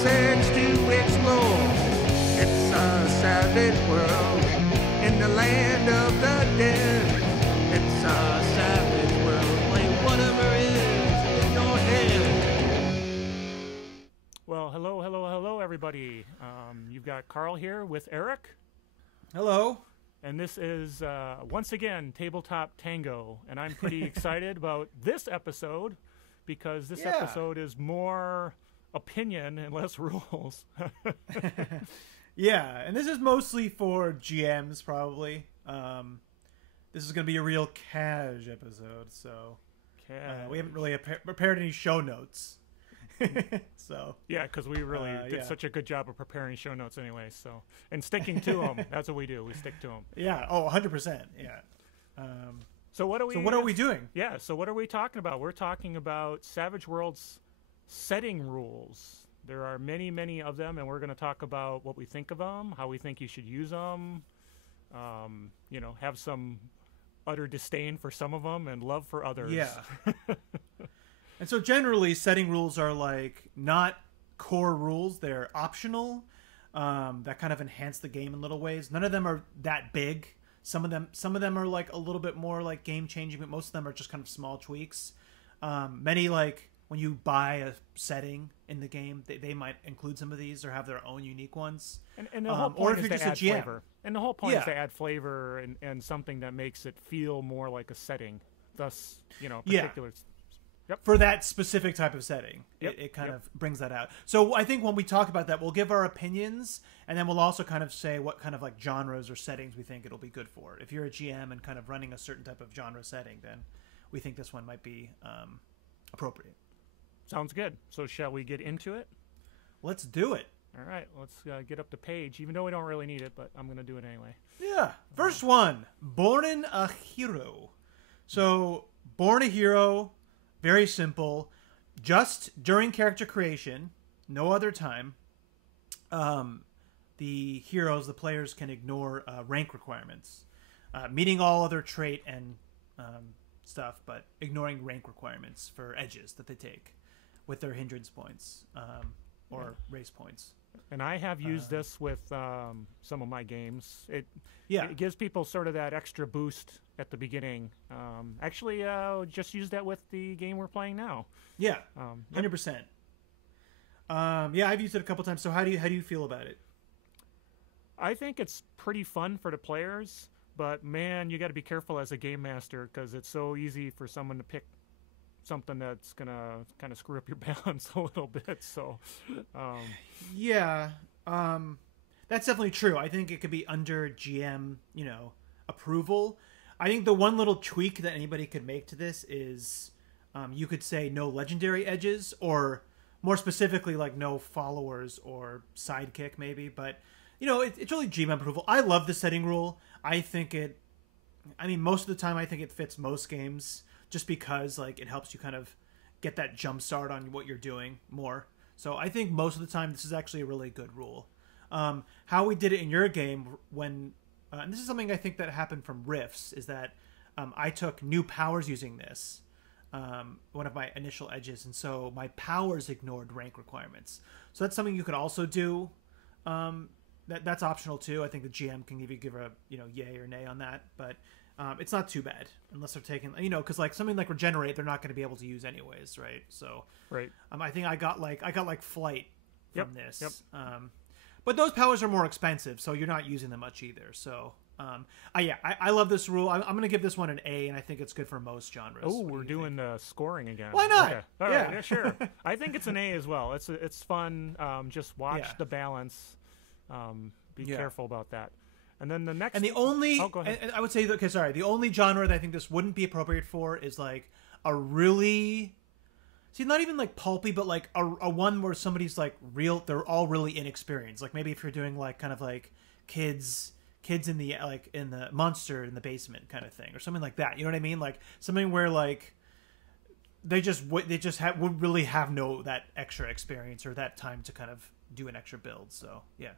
sex to explore. It's a savage world in the land of the dead. It's a savage world. Play whatever is in your head. Well, hello, everybody. You've got Carl here with Eric. Hello. And this is, once again, Tabletop Tango. And I'm pretty excited about this episode because this episode is more opinion and less rules. Yeah, and this is mostly for GMs, probably. This is going to be a real cash episode, so we haven't really prepared any show notes. So yeah, because we really did such a good job of preparing show notes anyway. So and sticking to them, that's what we do. We stick to them. Yeah. Oh, 100%. Yeah. So what are we doing? Yeah. So what are we talking about? We're talking about Savage Worlds setting rules. There are many, many of them, and we're going to talk about what we think of them, how we think you should use them. Have some utter disdain for some of them and love for others. Yeah. And so generally, setting rules are like not core rules; they're optional. That kind of enhance the game in little ways. None of them are that big. Some of them are like a little bit more like game changing, but most of them are just kind of small tweaks. Many, like when you buy a setting in the game, they might include some of these or have their own unique ones. And the whole point is to add flavor. And the whole point is to add flavor and something that makes it feel more like a setting. Thus, particular. Yep. For that specific type of setting, yep. it kind of brings that out. So I think when we talk about that, we'll give our opinions, and then we'll also kind of say what kind of like genres or settings we think it'll be good for. If you're a GM and kind of running a certain type of genre setting, then we think this one might be appropriate. Sounds good. So shall we get into it? Let's do it. All right. Let's get up the page, even though we don't really need it, but I'm going to do it anyway. Yeah. First one, Born a Hero. So Born a Hero... Very simple. Just during character creation, no other time, the players can ignore rank requirements. Meeting all other trait and stuff, but ignoring rank requirements for edges that they take with their hindrance points or race points. And I have used this with some of my games. It gives people sort of that extra boost at the beginning. Actually, just use that with the game we're playing now. Yeah, 100%. I've used it a couple times. So how do you feel about it? I think it's pretty fun for the players, but man, you got to be careful as a game master because it's so easy for someone to pick something that's gonna kind of screw up your balance a little bit. So that's definitely true. I think it could be under GM approval. I think the one little tweak that anybody could make to this is you could say no legendary edges, or more specifically like no followers or sidekick maybe, but it's really GM approval. I love the setting rule. Most of the time I think it fits most games, just because like it helps you kind of get that jump start on what you're doing more. So I think most of the time this is actually a really good rule. How we did it in your game when, and this is something I think that happened from Rifts, is that I took new powers using this, one of my initial edges, and so my powers ignored rank requirements. So that's something you could also do. That's optional too. I think the GM can give a yay or nay on that, but it's not too bad unless they're taking, because like something like regenerate, they're not going to be able to use anyways, right? So right. I think I got like flight from this. Yep. But those powers are more expensive, so you're not using them much either. So I love this rule. I'm going to give this one an A, and I think it's good for most genres. Oh, we're doing the scoring again. Why not? Okay. All right. Yeah, sure. I think it's an A as well. It's fun. Just watch the balance. Be careful about that. And then the next, and the only, go ahead. And I would say, the only genre that I think this wouldn't be appropriate for is like a really, not even like pulpy, but like a one where somebody's like they're all really inexperienced. Like maybe if you're doing like kind of like kids in the monster in the basement kind of thing, or something like that. You know what I mean? Like something where like they would really have that extra experience or that time to kind of do an extra build. So yeah.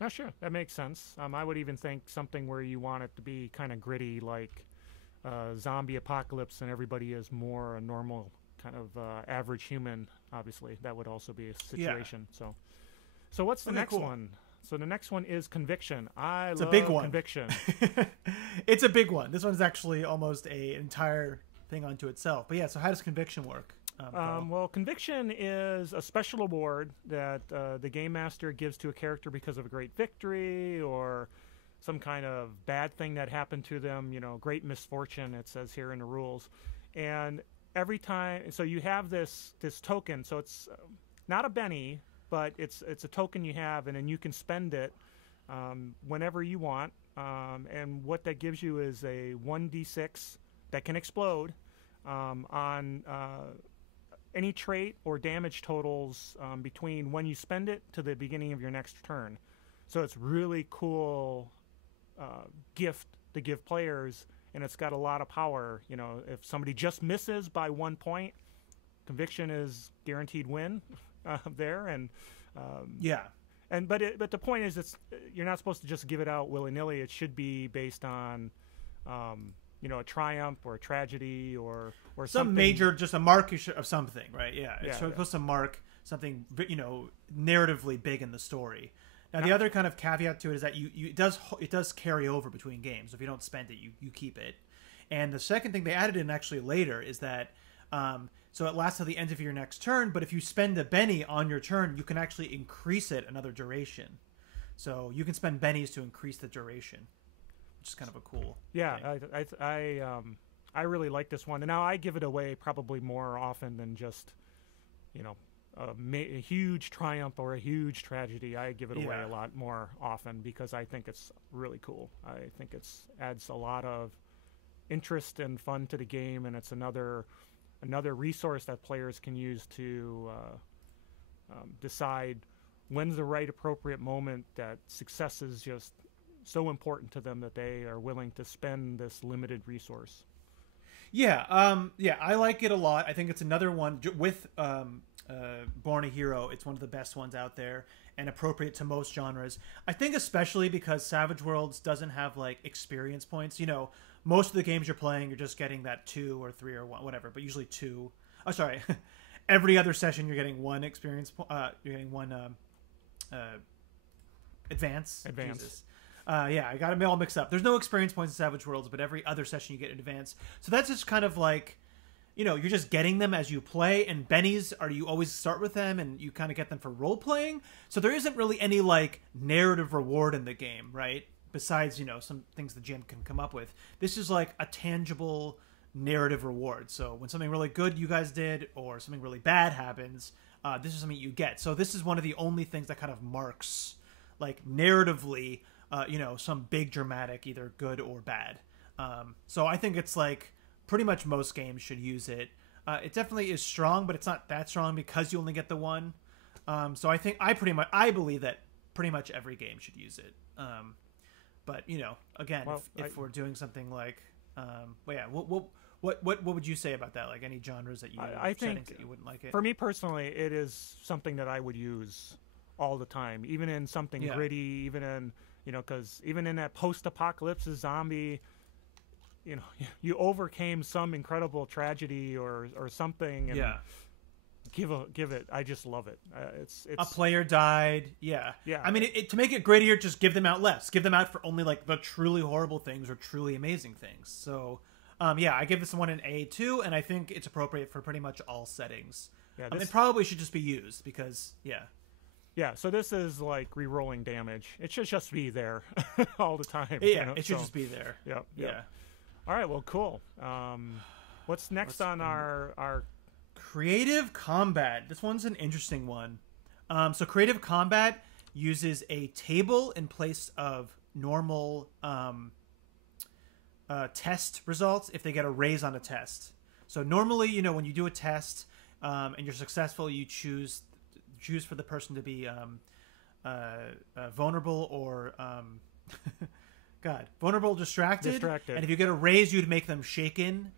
Oh, sure. That makes sense. I would even think something where you want it to be kind of gritty, like zombie apocalypse, and everybody is more a normal kind of average human. Obviously, that would also be a situation. So So what's the Okay, next cool. one? So the next one is Conviction. It's a love big one. Conviction. It's a big one. This one's actually almost an entire thing unto itself. But yeah, so how does Conviction work? Carl? Well, Conviction is a special award that the game master gives to a character because of a great victory or some kind of bad thing that happened to them, great misfortune, it says here in the rules. And every time, so you have this token, so it's not a Benny, but it's a token you have, and then you can spend it whenever you want. And what that gives you is a 1d6 that can explode on any trait or damage totals between when you spend it to the beginning of your next turn. So it's really cool gift to give players, and it's got a lot of power. If somebody just misses by 1 point, Conviction is guaranteed win there. And but the point is, you're not supposed to just give it out willy-nilly. It should be based on a triumph or a tragedy or some something major, just a mark of something, right? Yeah, it's Yeah, supposed to mark something, narratively big in the story. Now, the other kind of caveat to it is that it does carry over between games. If you don't spend it, you keep it. And the second thing they added in actually later is that so it lasts till the end of your next turn, but if you spend a Benny on your turn, you can actually increase it another duration. So you can spend Bennies to increase the duration, which is kind of a cool thing. I really like this one, and now I give it away probably more often than just a huge triumph or a huge tragedy. I give it away a lot more often because I think it's really cool. I think adds a lot of interest and fun to the game, and it's another resource that players can use to decide when's the right appropriate moment that success is just so important to them that they are willing to spend this limited resource. I like it a lot. I think it's another one with Born a Hero. It's one of the best ones out there and appropriate to most genres. I think especially because Savage Worlds doesn't have like experience points. Most of the games you're playing, you're just getting that 2 or 3 or 1, whatever, but usually 2. Oh, sorry. Every other session you're getting 1 experience point. You're getting 1 advance. Jesus. I got them all mixed up. There's no experience points in Savage Worlds, but every other session you get in advance. So that's just kind of like, you're just getting them as you play, and Bennies you always start with them, and you kind of get them for role playing. So there isn't really any like narrative reward in the game, right? Besides, some things the GM can come up with. This is like a tangible narrative reward. So when something really good you guys did, or something really bad happens, this is something you get. So this is one of the only things that kind of marks, like narratively, some big dramatic, either good or bad. So I think it's like pretty much most games should use it. It definitely is strong, but it's not that strong because you only get the 1. So I think I believe that pretty much every game should use it. But again, if we're doing something like, what would you say about that? Like any genres that I think that you wouldn't like it? For me personally, it is something that I would use all the time, even in something gritty, even in because even in that post-apocalypse zombie, you overcame some incredible tragedy or something, and give it. I just love it. It's a player died. Yeah. I mean, to make it grittier, just give them out less. Give them out for only like the truly horrible things or truly amazing things. So, I give this one an A too, and I think it's appropriate for pretty much all settings. Yeah, it probably should just be used because Yeah, so this is like re-rolling damage. It should just be there all the time. Yeah, it should just be there. Yep. Yeah. All right, well, cool. What's next on our Creative Combat? This one's an interesting one. So Creative Combat uses a table in place of normal test results if they get a raise on a test. So normally, when you do a test and you're successful, you choose for the person to be vulnerable or vulnerable, distracted. And if you get a raise, you'd make them shaken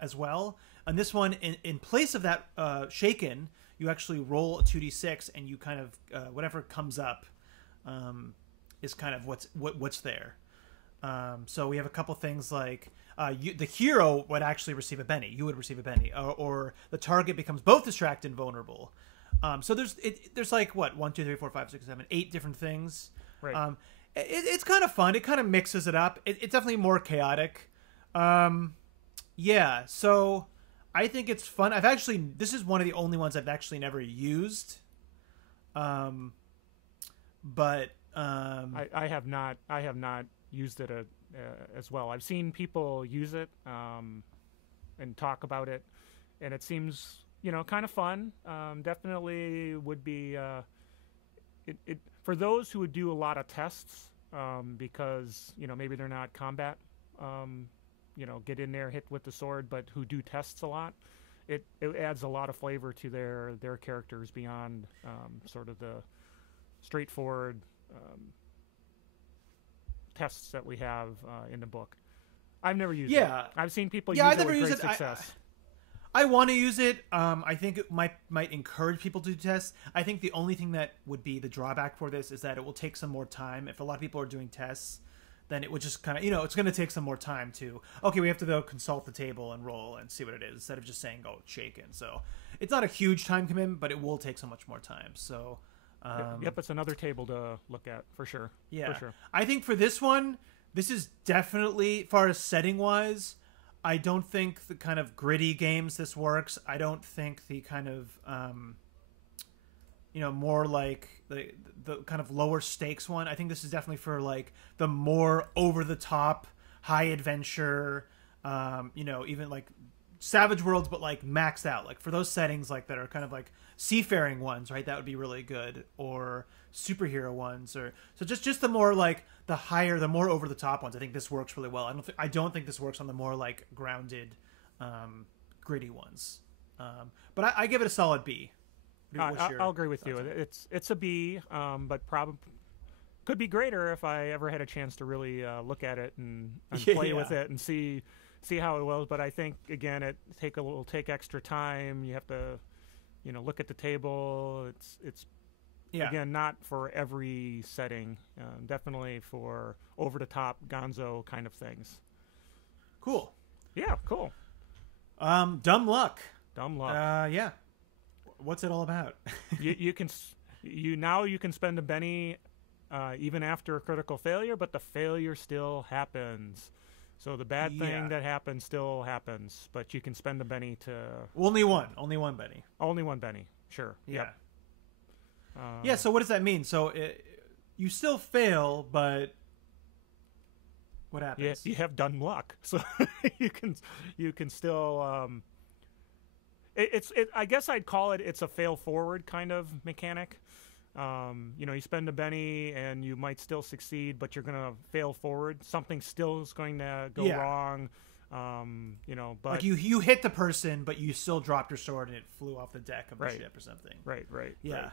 as well. And this one, in place of that shaken, you actually roll a 2d6, and you kind of whatever comes up is kind of what's there. So we have a couple things like the hero would actually receive a Benny. You would receive a Benny, or the target becomes both distracted and vulnerable. So there's like what 1, 2, 3, 4, 5, 6, 7, 8 different things. Right. It's kind of fun. It kind of mixes it up. It's definitely more chaotic. Yeah. So I think it's fun. This is one of the only ones I've actually never used. But I have not used it as well. I've seen people use it and talk about it, and it seems kind of fun. Definitely would be it for those who would do a lot of tests because maybe they're not combat get in there, hit with the sword, but who do tests a lot. It adds a lot of flavor to their characters beyond sort of the straightforward tests that we have in the book. I've never used it. I've seen people use it with great success. I want to use it. I think it might encourage people to do tests. I think the only thing that would be the drawback for this is that it will take some more time. If a lot of people are doing tests, then it would just kind of, it's going to take some more time to, okay, we have to go consult the table and roll and see what it is instead of just saying, oh, it's shaken. So it's not a huge time commitment, but it will take so much more time. So, yep, it's another table to look at for sure. Yeah. For sure. I think for this one, this is definitely, as far as setting wise, I don't think the kind of gritty games this works. I don't think the kind of, more like the kind of lower stakes one. I think this is definitely for like the more over the top, high adventure, even like Savage Worlds, but like maxed out. Like for those settings, like that are kind of like seafaring ones, right? That would be really good. Or superhero ones, or so just the more like the higher, the more over the top ones. I think this works really well. I don't think this works on the more like grounded, gritty ones. But I give it a solid B. I'll agree with you. It's a B, but probably could be greater if I ever had a chance to really look at it and play with it and see how it was. But I think again, it will take extra time. You have to, look at the table. It's again not for every setting. Definitely for over the top gonzo kind of things. Cool. Yeah, cool. Dumb Luck. Yeah. What's it all about? you can spend a Benny even after a critical failure, but the failure still happens. So the bad thing that happens still happens, but you can spend a Benny to only one Benny. Only one Benny. Sure. Yeah. Yep. So what does that mean? So you still fail, but what happens? You have done luck, so you can still. I guess I'd call it's a fail forward kind of mechanic. You spend a Benny and you might still succeed, but you're gonna fail forward. Something still is going to go wrong. But like you hit the person, but you still dropped your sword and it flew off the deck of the ship or something. Right. Yeah.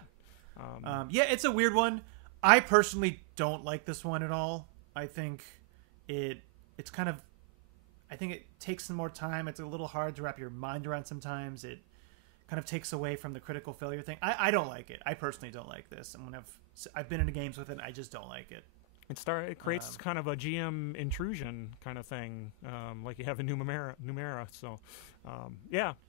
Right. It's a weird one. I personally don't like this one at all. I think it's kind of. I think it takes some more time. It's a little hard to wrap your mind around sometimes. It kind of takes away from the critical failure thing. I don't like it. I personally don't like this. And when I've been into games with it, I just don't like it. It creates kind of a GM intrusion kind of thing, like you have in Numera. So,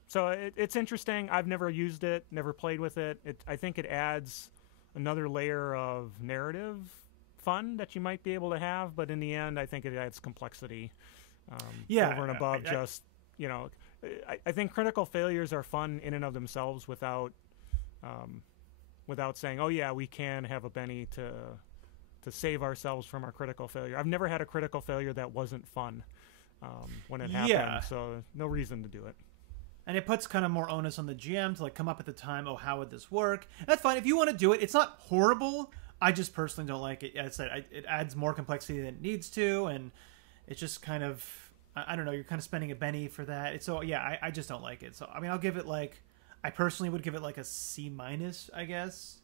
So it's interesting. I've never used it, never played with it. I think it adds another layer of narrative fun that you might be able to have. But in the end, I think it adds complexity. Over and above I think critical failures are fun in and of themselves without saying, oh yeah, we can have a Benny to save ourselves from our critical failure. I've never had a critical failure that wasn't fun when it happened, so no reason to do it. And it puts kind of more onus on the GM to like come up at the time, oh, how would this work? That's fine. If you want to do it, it's not horrible. I just personally don't like it. As I said, it adds more complexity than it needs to, and it's just kind of, I don't know, you're kind of spending a Benny for that. I just don't like it. So, I mean, I'll give it I personally would give it like a C-, I guess.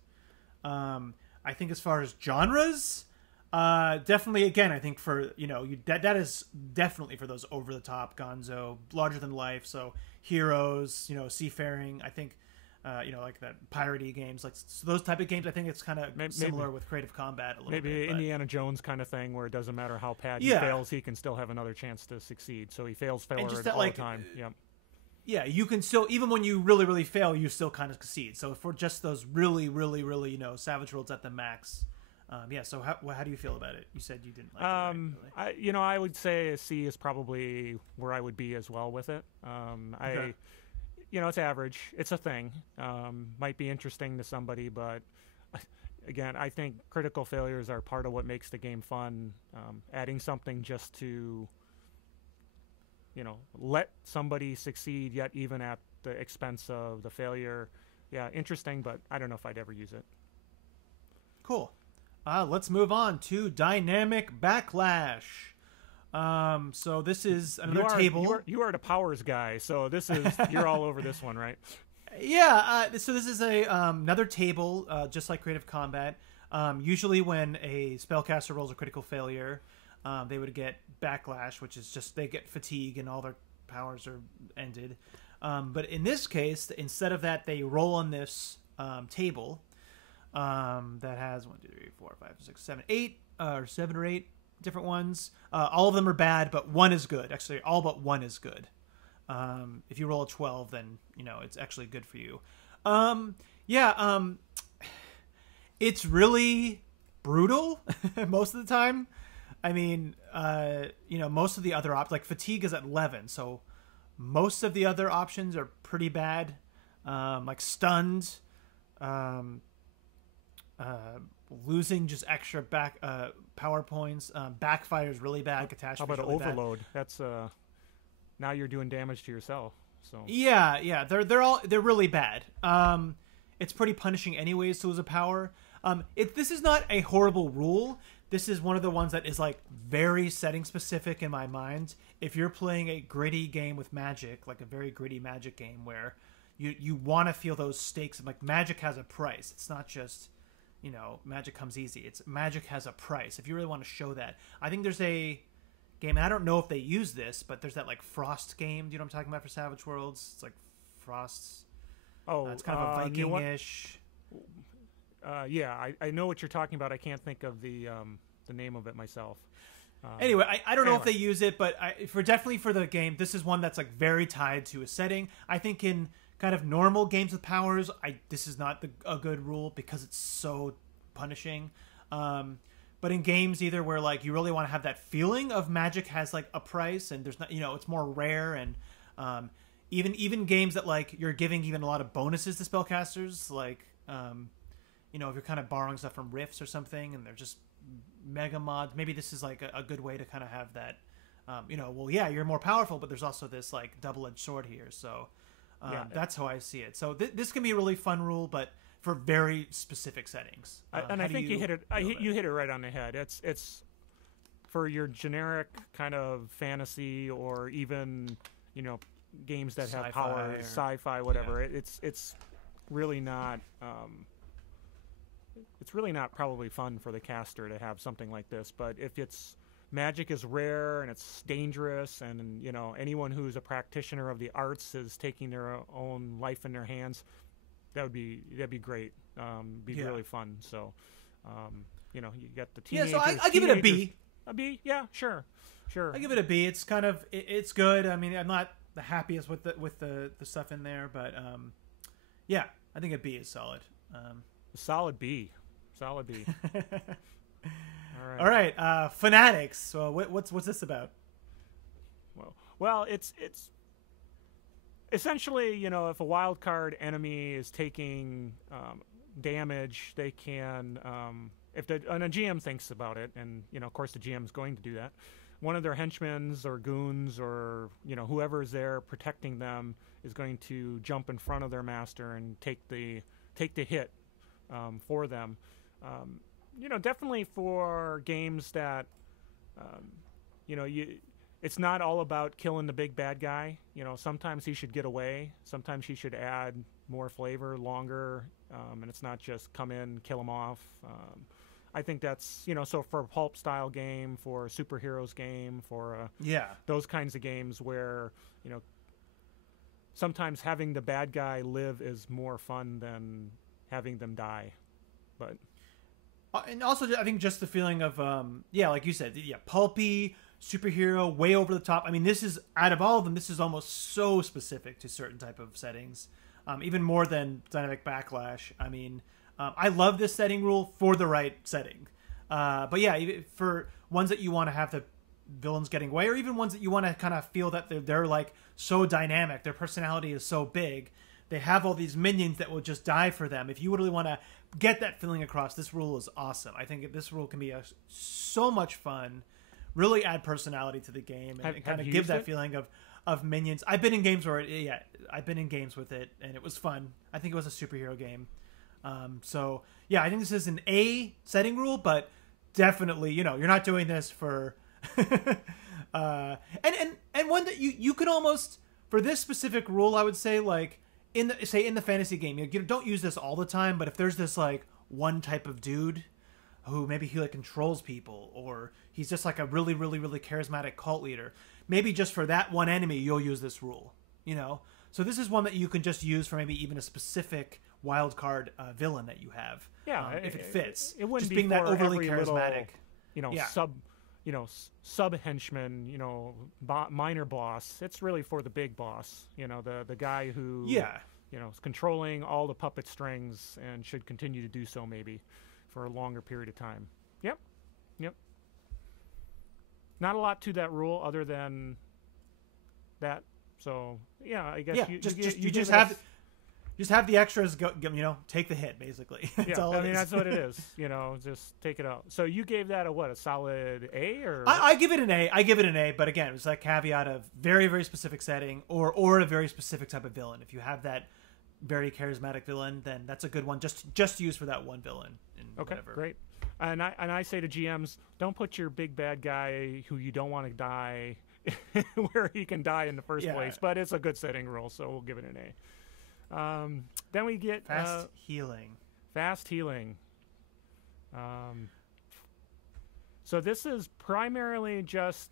I think as far as genres, definitely, again, I think for, that is definitely for those over-the-top gonzo, larger than life. So heroes, seafaring, I think, like that piratey games, like so those type of games. I think it's kind of similar with Creative Combat a little bit. Maybe Indiana Jones kind of thing where it doesn't matter how bad he fails, he can still have another chance to succeed. So he fails forward all the time. Yep. yeah, you can still, even when you really, really fail, you still kind of succeed. So for just those really, really, really, Savage Worlds at the max, yeah. So how do you feel about it? You said you didn't like it, right, really? I would say a C is probably where I would be as well with it. Okay. It's average. It's a thing. Might be interesting to somebody, but again, I think critical failures are part of what makes the game fun. Adding something just to let somebody succeed, yet even at the expense of the failure. Yeah, interesting, but I don't know if I'd ever use it. Cool. Let's move on to Dynamic Backlash. So this is another table. You are the powers guy, so this is you're all over this one, right? Yeah. So this is another table, just like Creative Combat. Usually, when a spellcaster rolls a critical failure, they would get backlash, which is just they get fatigue and all their powers are ended. But in this case, instead of that, they roll on this table that has 1, 2, 3, 4, 5, 6, 7, 8, or 7 or 8 different ones. All of them are bad, but one is good. Actually, all but one is good. If you roll a 12, then it's actually good for you. It's really brutal most of the time. I mean, most of the other options, like fatigue is at 11, so most of the other options are pretty bad. Like stunned, losing just extra power points. Backfire is really bad. Catastrophe. How about really overload? Bad. That's now you're doing damage to yourself. So yeah, they're really bad. It's pretty punishing anyways to lose a power. This is not a horrible rule. This is one of the ones that is like very setting specific in my mind. If you're playing a gritty game with Magic, like a very gritty Magic game where you want to feel those stakes, like Magic has a price. It's not just Magic comes easy. It's Magic has a price. If you really want to show that, I think there's a game, and I don't know if they use this, but there's that like Frost game. Do you know what I'm talking about for Savage Worlds? It's like Frost's. Oh, it's kind of a Viking-ish. Yeah, I know what you're talking about. I can't think of the name of it myself. Anyway, I don't know if they use it, but definitely for the game, this is one that's like very tied to a setting. I think in kind of normal games with powers, this is not a good rule because it's so punishing. But in games either where like you really want to have that feeling of Magic has like a price and there's not, it's more rare, and even games that like you're giving even a lot of bonuses to spellcasters, like if you're kind of borrowing stuff from Rifts or something and they're just mega mods, maybe this is like a good way to kind of have that, you're more powerful, but there's also this like double-edged sword here. So that's how I see it. So this can be a really fun rule, but for very specific settings. And I think you hit it. You hit it right on the head. It's for your generic kind of fantasy or even games that have powers, sci-fi, whatever. Yeah. It's really not. It's really not probably fun for the caster to have something like this. But if Magic is rare and it's dangerous, and anyone who's a practitioner of the arts is taking their own life in their hands, that'd be great. Really fun. So, you get the teenagers. Yeah, so I give it a B. A B, yeah, sure. I give it a B. It's kind of it's good. I mean, I'm not the happiest with the stuff in there, but I think a B is solid. Solid B. All right. Fanatics. So what's this about? Well, it's essentially, if a wild card enemy is taking damage, they can, and a GM thinks about it, and of course the GM is going to do that. One of their henchmen or goons or whoever is there protecting them is going to jump in front of their master and take the hit for them. Definitely for games that it's not all about killing the big bad guy. Sometimes he should get away. Sometimes he should add more flavor, longer, and it's not just come in, kill him off. I think that's, so for a pulp style game, for a superheroes game, for those kinds of games where, sometimes having the bad guy live is more fun than having them die. But and also I think just the feeling of like you said, pulpy, superhero, way over the top. I mean, this is, out of all of them, this is almost so specific to certain type of settings, even more than Dynamic Backlash. I mean, I love this setting rule for the right setting. But yeah, for ones that you want to have the villains getting away, or even ones that you want to kind of feel that they're like so dynamic, their personality is so big, they have all these minions that will just die for them. If you really want to get that feeling across, this rule is awesome. I think this rule can be so much fun, really add personality to the game, and kind of give that feeling of minions. I've been in games where I've been in games with it, and it was fun. I think it was a superhero game. So yeah, I think this is an A setting rule, but definitely, you're not doing this for and one that you could almost, for this specific rule, I would say, like in the fantasy game, you don't use this all the time, but if there's this like one type of dude who maybe he like controls people, or he's just like a really, really, really charismatic cult leader, maybe just for that one enemy, you'll use this rule, So this is one that you can just use for maybe even a specific wild card villain that you have. Yeah, if it fits. It wouldn't just be being that for overly every charismatic. Sub henchman, minor boss. It's really for the big boss. The guy who is controlling all the puppet strings and should continue to do so maybe for a longer period of time. Yep. Not a lot to that rule other than that. So yeah, I guess you just have the extras go, take the hit basically. That's all that's what it is. Just take it out. So you gave that a solid A, or I give it an A. But again, it's that caveat of very, very specific setting or a very specific type of villain. If you have that very charismatic villain, then that's a good one. Just use for that one villain. Okay, whatever. Great. And I say to GMs, don't put your big bad guy who you don't want to die where he can die in the first place. But it's a good setting rule, so we'll give it an A. Then we get fast healing. So this is primarily just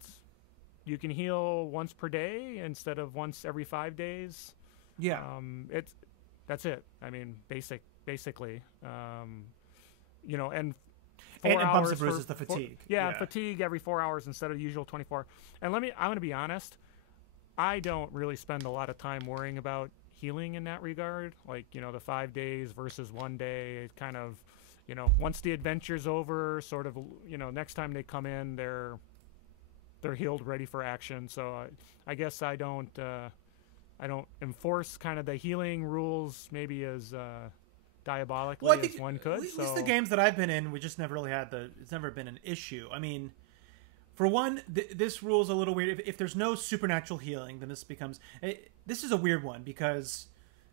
you can heal once per day instead of once every 5 days. Yeah. That's it. I mean, basically. And 4 hours bumps and bruises the fatigue. Fatigue every 4 hours instead of the usual 24. And I'm going to be honest, I don't really spend a lot of time worrying about healing in that regard. Like, the 5 days versus 1 day, it kind of, once the adventure's over, sort of, next time they come in, they're healed, ready for action. So I guess I don't enforce kind of the healing rules maybe as diabolically as one could. At least the games that I've been in, we just never really had it's never been an issue. I mean, for one, this rule is a little weird. If there's no supernatural healing, then this is a weird one, because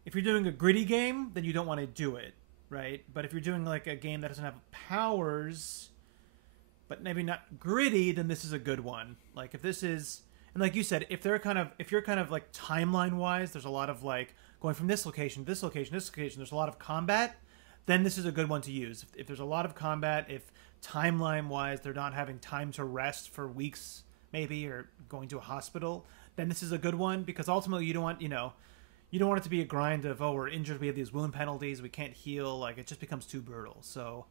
if you're doing a gritty game, then you don't want to do it, right? But if you're doing like a game that doesn't have powers, but maybe not gritty, then this is a good one. Like if this is, and like you said, if you're kind of like timeline wise, there's a lot of like going from this location to this location, there's a lot of combat, then this is a good one to use. If there's a lot of combat, if timeline-wise they're not having time to rest for weeks maybe, or going to a hospital, then this is a good one, because ultimately you don't want it to be a grind of, we're injured, we have these wound penalties, we can't heal, like it just becomes too brutal. So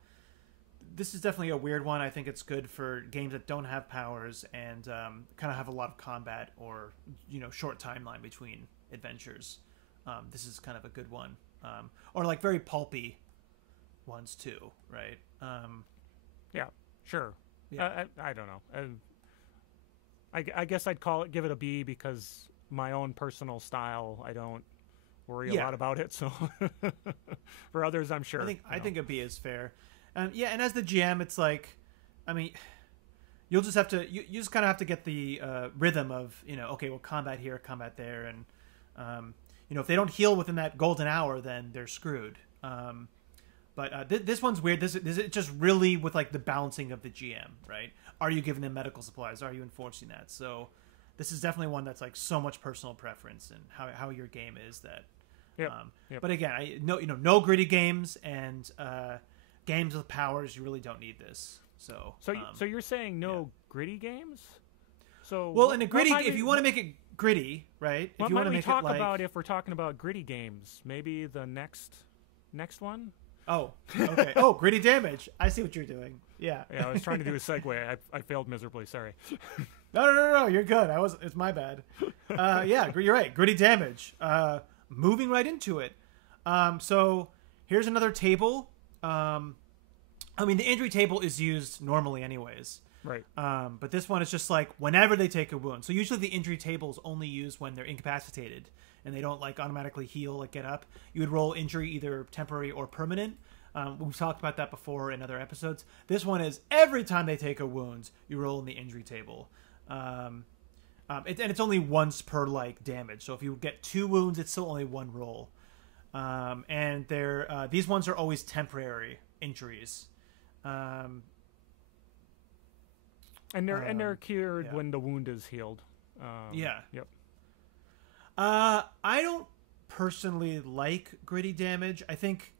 this is definitely a weird one. I think it's good for games that don't have powers and kind of have a lot of combat, or short timeline between adventures. This is kind of a good one, or like very pulpy ones too, right? Yeah, sure. Yeah. I don't know. I guess I'd give it a B, because my own personal style, I don't worry a lot about it. So for others, I'm sure. I think a B is fair. And as the GM, it's like, I mean, you'll just have to you just kind of have to get the rhythm of okay, well, combat here, combat there, and if they don't heal within that golden hour, then they're screwed. But this one's weird. This is just really with like the balancing of the GM, right? Are you giving them medical supplies? Are you enforcing that? So this is definitely one that's like so much personal preference and how your game is that. Yep. But again, no gritty games and games with powers. You really don't need this. So you're saying no gritty games? So well, in a gritty, if you want to make it gritty, right? What might we talk about if we're talking about gritty games? Maybe the next one. Oh, okay. Oh, gritty damage. I see what you're doing. Yeah. Yeah, I was trying to do a segue. I failed miserably. Sorry. No. You're good. It's my bad. Yeah, you're right. Gritty damage. Moving right into it. So here's another table. I mean, the injury table is used normally anyways. Right. But this one is just like whenever they take a wound. So usually the injury table is only used when they're incapacitated and they don't like automatically heal, like get up. You would roll injury either temporary or permanent. We've talked about that before in other episodes. This one is every time they take a wound, you roll in the injury table. And it's only once per like damage. So if you get 2 wounds, it's still only 1 roll. And these ones are always temporary injuries. And they're cured when the wound is healed. Yeah. Yep. I don't personally like gritty damage. I think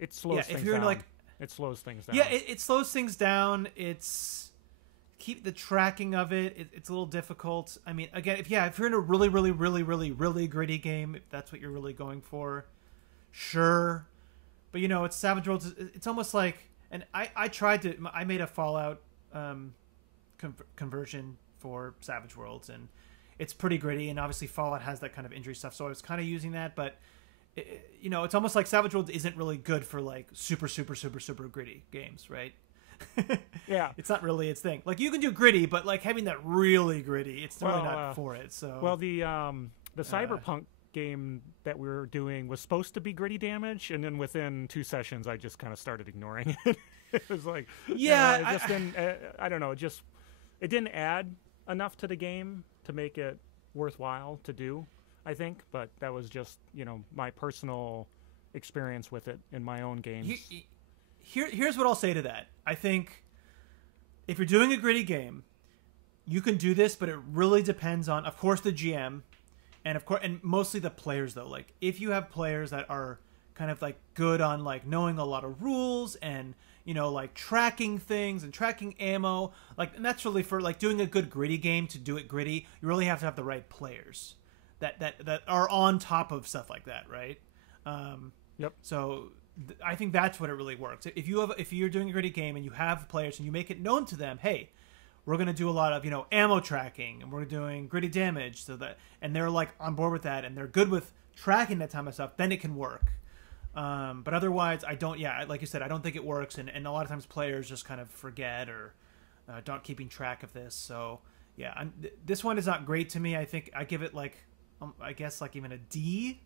it slows things if you're down. like it slows things down. Yeah, it slows things down. It's keep the tracking of it. It's a little difficult. I mean, again, if you're in a really, really, really, really, really gritty game, if that's what you're really going for, sure. But it's Savage Worlds. It's almost like, and I made a Fallout conversion for Savage Worlds, and it's pretty gritty, and obviously Fallout has that kind of injury stuff, so I was kind of using that, but it's almost like Savage Worlds isn't really good for like super, super, super, super gritty games, right? Yeah, it's not really its thing. Like you can do gritty, but like having that really gritty, it's really not for it. So the Cyberpunk game that we were doing was supposed to be gritty damage, and then within 2 sessions, I just kind of started ignoring it. It was like, I don't know. It didn't add enough to the game to make it worthwhile to do, I think. But that was just, my personal experience with it in my own games. Here's what I'll say to that. I think if you're doing a gritty game, you can do this, but it really depends on, of course, the GM, and mostly the players, though. Like, if you have players that are kind of like good on like knowing a lot of rules and like tracking things and tracking ammo, like, and that's really for like doing a good gritty game. To do it gritty, you really have to have the right players that are on top of stuff like that, right? Yep. So I think that's what it really works. If you're doing a gritty game and you have players and you make it known to them, hey, we're going to do a lot of ammo tracking and we're doing gritty damage, and they're like on board with that and they're good with tracking that type of stuff, then it can work. But otherwise, like you said, I don't think it works, and a lot of times players just kind of forget or don't keeping track of this. So yeah, this one is not great to me. I think I give it like I guess like even a D.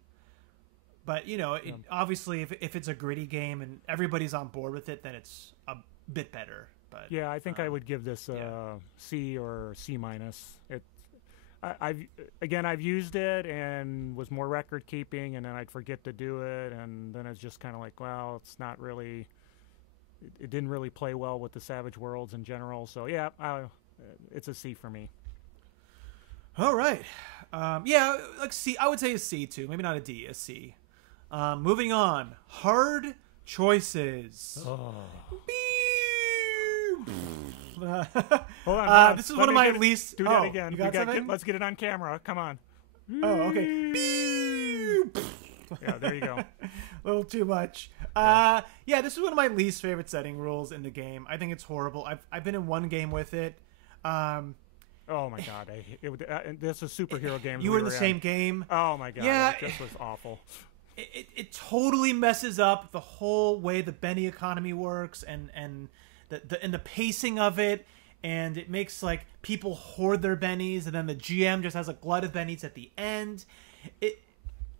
But obviously, if it's a gritty game and everybody's on board with it, then it's a bit better. But yeah, I think I would give this a C or C minus. I've used it and was more record keeping, and then I'd forget to do it, and then it's just kind of like, well, it's not really. It didn't really play well with the Savage Worlds in general. So yeah, it's a C for me. All right, like C. I would say a C too. Maybe not a D, a C. Moving on, hard choices. Oh. Hold on. This is one of my least. Do that again. Let's get it on camera. Come on. Oh, okay. Yeah, there you go. A little too much. Yeah, this is one of my least favorite setting rules in the game. I think it's horrible. I've been in one game with it. Oh my god! This is a superhero game. You were in the same game. Oh my god! Yeah, it just was awful. It totally messes up the whole way the Benny economy works, and the pacing of it, and it makes like people hoard their bennies, and then the GM just has a glut of bennies at the end.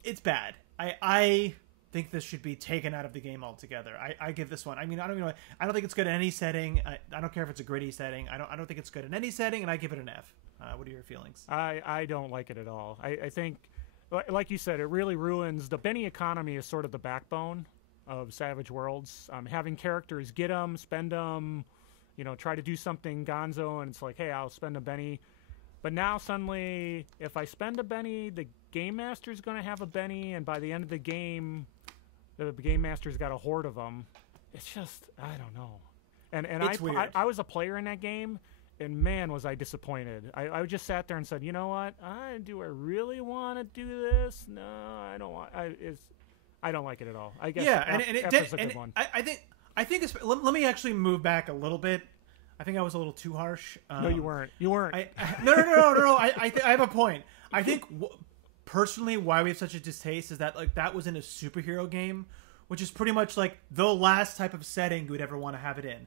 It's bad. I think this should be taken out of the game altogether. I give this one. I mean, I don't think it's good in any setting. I don't care if it's a gritty setting. I don't think it's good in any setting, and I give it an F. What are your feelings? I don't like it at all. I think, like you said, it really ruins the Benny economy. Is sort of the backbone of Savage Worlds. Having characters get them, spend them, try to do something gonzo, and it's like, hey, I'll spend a Benny. But now suddenly, if I spend a Benny, the Game Master's going to have a Benny, and by the end of the game, the Game Master's got a horde of them. It's just, I don't know. And it's weird. I was a player in that game, and man, was I disappointed. I just sat there and said, you know what? Do I really want to do this? No, I don't want. I don't like it at all. I guess. Yeah, F is a good one. I think. Let me actually move back a little bit. I think I was a little too harsh. No, you weren't. You weren't. No. I have a point. I think personally, why we have such a distaste is that like that was in a superhero game, which is pretty much like the last type of setting you would ever want to have it in.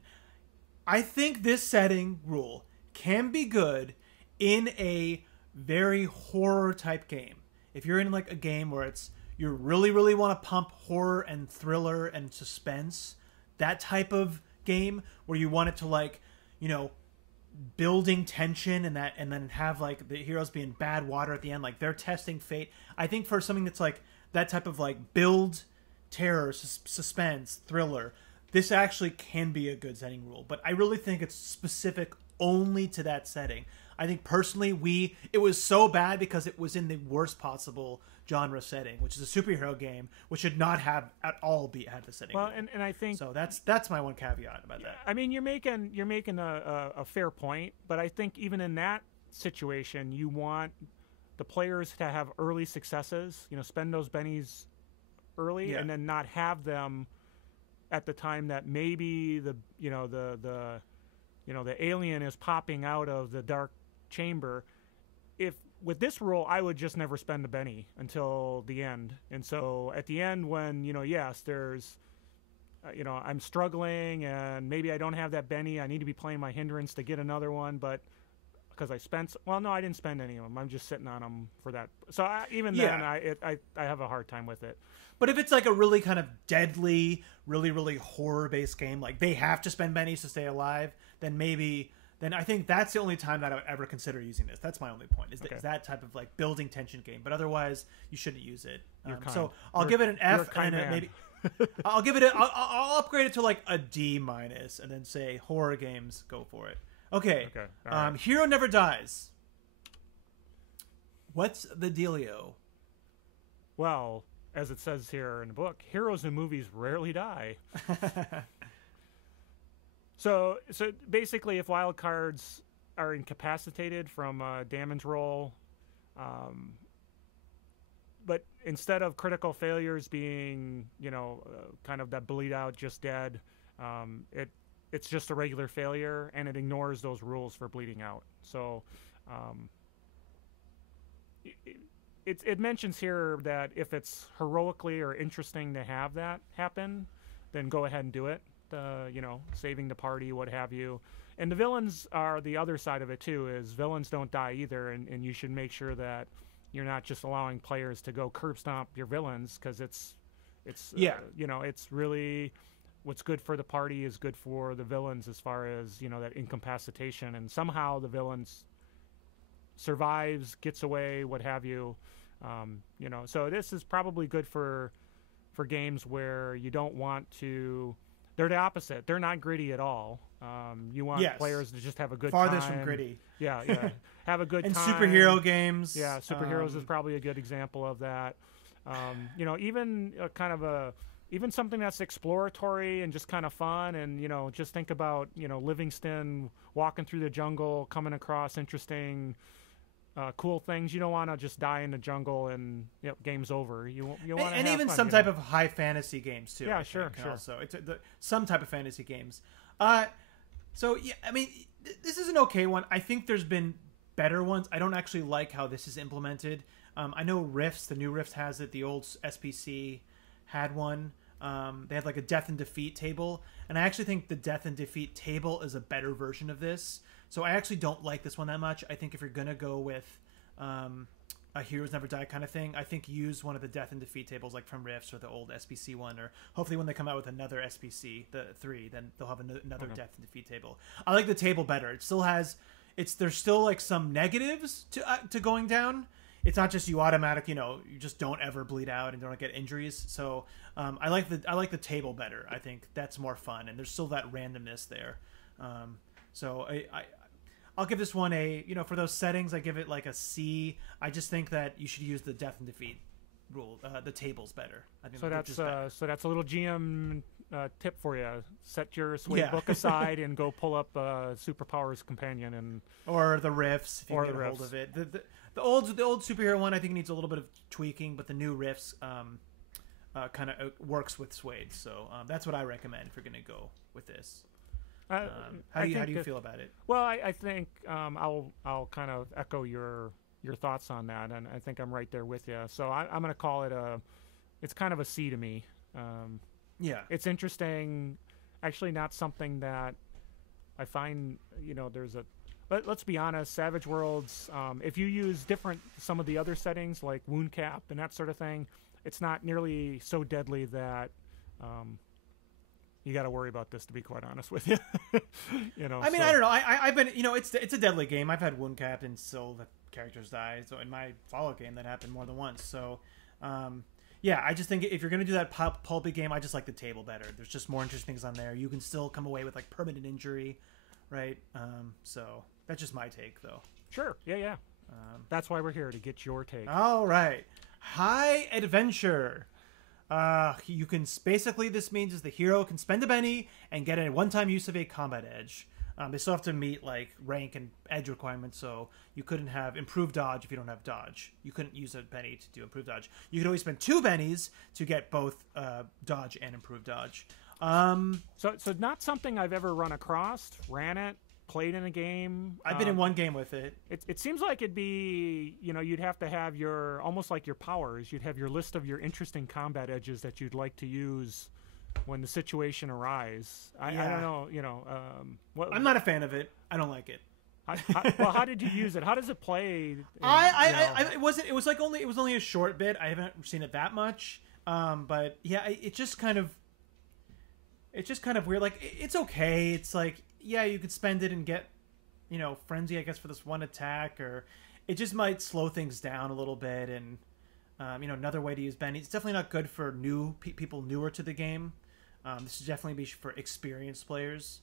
I think this setting rule can be good in a very horror type game. If you're in like a game where you really want to pump horror and thriller and suspense, that type of game where you want it to like, you know, building tension and then have like the heroes be in bad water at the end, like they're testing fate. I think for something that's like that type of like build terror, suspense, thriller, this actually can be a good setting rule. But I really think it's specific only to that setting. I think personally it was so bad because it was in the worst possible genre setting, which is a superhero game, which should not have at all had the setting. Well, and I think so. That's my one caveat about that. I mean, you're making a fair point, but I think even in that situation, you want the players to have early successes. You know, spend those bennies early, and then not have them at the time that maybe the alien is popping out of the dark chamber. If with this rule, I would just never spend the Benny until the end. And so at the end, when, yes, there's, I'm struggling and maybe I don't have that Benny, I need to be playing my hindrance to get another one, but because I spent, I didn't spend any of them. I'm just sitting on them for that. So then I have a hard time with it. But if it's like a really kind of deadly, really horror-based game, like they have to spend bennies to stay alive, then I think that's the only time that I would ever consider using this. That's my only point, is that type of like building tension game. But otherwise, you shouldn't use it. So I'll give it an F, and maybe I'll give it I'll upgrade it to like a D-, and then say horror games, go for it. Okay. Right. Hero Never Dies. What's the dealio? Well, as it says here in the book, heroes in movies rarely die. So basically, if wild cards are incapacitated from a damage roll, but instead of critical failures being, kind of that bleed out, just dead, it's just a regular failure, and it ignores those rules for bleeding out. So it mentions here that if it's heroically or interesting to have that happen, then go ahead and do it. Saving the party, what have you. And the villains are the other side of it too, is villains don't die either, and you should make sure that you're not just allowing players to go curb stomp your villains, because it's really what's good for the party is good for the villains, as far as that incapacitation, and somehow the villains survives, gets away, what have you. So this is probably good for games where you don't want to. They're the opposite. They're not gritty at all. You want players to just have a good time. Farthest from gritty. Yeah. Have a good and time. And superhero games. Yeah, superheroes is probably a good example of that. Even even something that's exploratory and just kind of fun, and just think about Livingston walking through the jungle, coming across interesting, cool things. You don't want to just die in the jungle and game's over. You want to and have even fun, some type of high fantasy games too. Yeah, sure. Also, it's some type of fantasy games. This is an okay one. I think there's been better ones. I don't actually like how this is implemented. I know Rifts, the new Rift has it. The old SPC had one. They had like a death and defeat table, and I actually think the death and defeat table is a better version of this. So I actually don't like this one that much. I think if you're gonna go with a Heroes Never Die kind of thing, I think use one of the death and defeat tables, like from Rifts or the old SPC one, or hopefully when they come out with another SPC, the 3, then they'll have another death and defeat table. I like the table better. It still has, there's still like some negatives to going down. It's not just you automatic, you just don't ever bleed out and don't get injuries. So I like the table better. I think that's more fun, and there's still that randomness there. So I'll give this one for those settings, I give it like a C. I just think that you should use the death and defeat rule. The table's better. I think so that's a little GM tip for you. Set your SWADE book aside and go pull up Superpowers Companion or the Rifts if you get a hold of it. The old superhero one I think needs a little bit of tweaking, but the new Rifts kind of works with SWADE. So that's what I recommend if you're going to go with this. How do you feel about it? Well, I think I'll kind of echo your thoughts on that, and I think I'm right there with you. So I'm going to call it it's kind of a C to me. Yeah, it's interesting. Actually, not something that I find, there's a. Let's be honest, Savage Worlds, if you use some of the other settings like wound cap and that sort of thing, it's not nearly so deadly that you got to worry about this, to be quite honest with you. I mean, I don't know. I've been, it's a deadly game. I've had wound cap and still the characters die. So in my Fallout game, that happened more than once. So, yeah, I just think if you're going to do that pulpy game, I just like the table better. There's just more interesting things on there. You can still come away with like permanent injury, right? So that's just my take, though. Sure. Yeah. That's why we're here, to get your take. All right. High adventure. You can basically, this means is the hero can spend a penny and get a one-time use of a combat edge. They still have to meet like rank and edge requirements, so you couldn't have improved dodge if you don't have dodge. You couldn't use a penny to do improved dodge. You could always spend 2 pennies to get both dodge and improved dodge. So not something I've ever run across, ran it, played in a game. I've been in one game with it. It seems like it'd be, you'd have to have almost like your powers. You'd have your list of your interesting combat edges that you'd like to use when the situation arises. I don't know, I'm not a fan of it. I don't like it. Well, how did you use it? How does it play? It was only a short bit. I haven't seen it that much. But yeah, it's just kind of weird. Like, it's okay. It's like, yeah, you could spend it and get, frenzy, I guess, for this one attack, or it just might slow things down a little bit. And another way to use Benny. It's definitely not good for people newer to the game. This should definitely be for experienced players.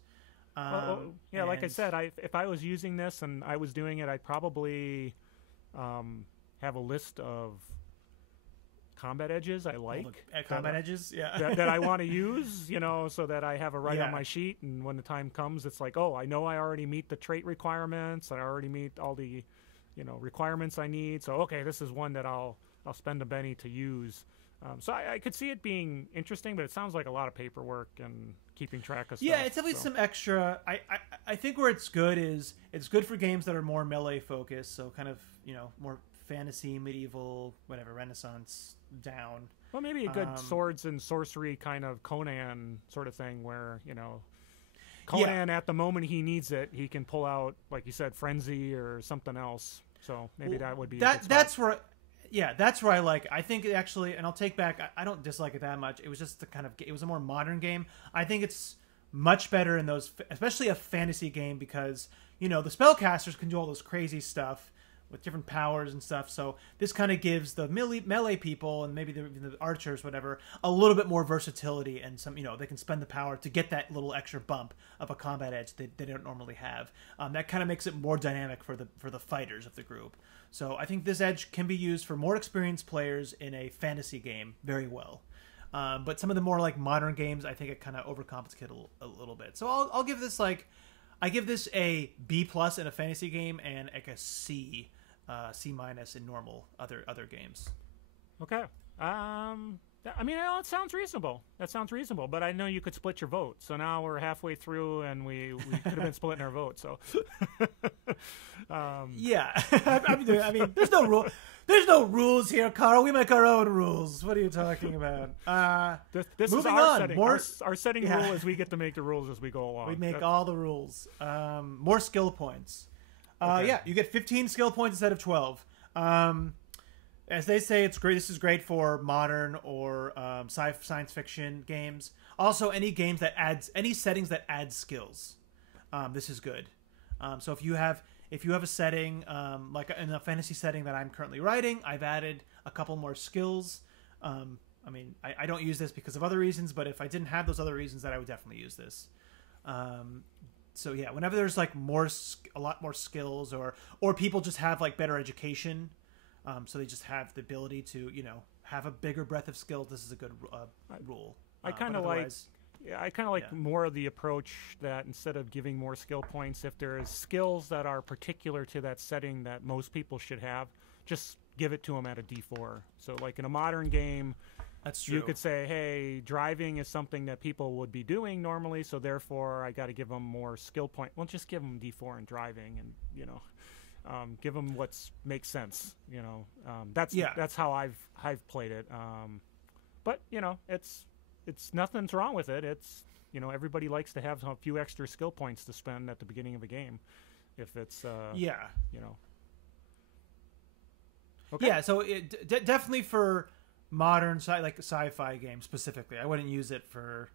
Like I said, if I was using this and I was doing it, I'd probably have a list of combat edges I like. Combat edges, yeah. that I want to use, so that I have it right on my sheet, and when the time comes, it's like, oh, I know I already meet the trait requirements. I already meet all the, requirements I need. So, okay, this is one that I'll spend a penny to use. So I could see it being interesting, but it sounds like a lot of paperwork and keeping track of stuff. Yeah, it's definitely some extra. I think where it's good is it's good for games that are more melee focused, so kind of, more fantasy, medieval, whatever, Renaissance down. Well, maybe a good swords and sorcery kind of Conan sort of thing where, Conan at the moment he needs it, he can pull out, like you said, frenzy or something else. So maybe that would be that's where. Yeah, that's where I like. I think it actually, and I'll take back. I don't dislike it that much. It was just it was a more modern game. I think it's much better in those, especially a fantasy game, because the spellcasters can do all this crazy stuff with different powers and stuff. So this kind of gives the melee people and maybe the archers, whatever, a little bit more versatility, and some, they can spend the power to get that little extra bump of a combat edge that they don't normally have. That kind of makes it more dynamic for the fighters of the group. So I think this edge can be used for more experienced players in a fantasy game very well. But some of the more like modern games, I think it kind of overcomplicates a little bit. So I'll give this I give this a B+ in a fantasy game and like a C, C- in normal other games. Okay. I mean, it sounds reasonable. That sounds reasonable, but I know you could split your vote. So now we're halfway through, and we could have been splitting our vote. So, yeah. I mean, there's no rule. There's no rules here, Carl. We make our own rules. What are you talking about? This is our setting. Our setting rule is we get to make the rules as we go along. We make all the rules. More skill points. Okay. Yeah, you get 15 skill points instead of 12. As they say, it's great. This is great for modern or science fiction games. Also, any games that any settings that add skills. This is good. So if you have a setting like in a fantasy setting that I'm currently writing, I've added a couple more skills. I mean, I don't use this because of other reasons, but if I didn't have those other reasons, then I would definitely use this. So yeah, whenever there's like a lot more skills, or people just have like better education. So they just have the ability to, have a bigger breadth of skills. This is a good rule. I kind of like more of the approach that instead of giving more skill points, if there is skills that are particular to that setting that most people should have, just give it to them at a D4. So like in a modern game, That's true. You could say, hey, driving is something that people would be doing normally, so therefore I got to give them more skill point. Well, just give them D4 in driving, and give them what makes sense. That's how I've played it. But it's nothing's wrong with it. It's everybody likes to have a few extra skill points to spend at the beginning of a game, if it's Okay. Yeah, so it definitely for modern sci-fi games specifically. I wouldn't use it for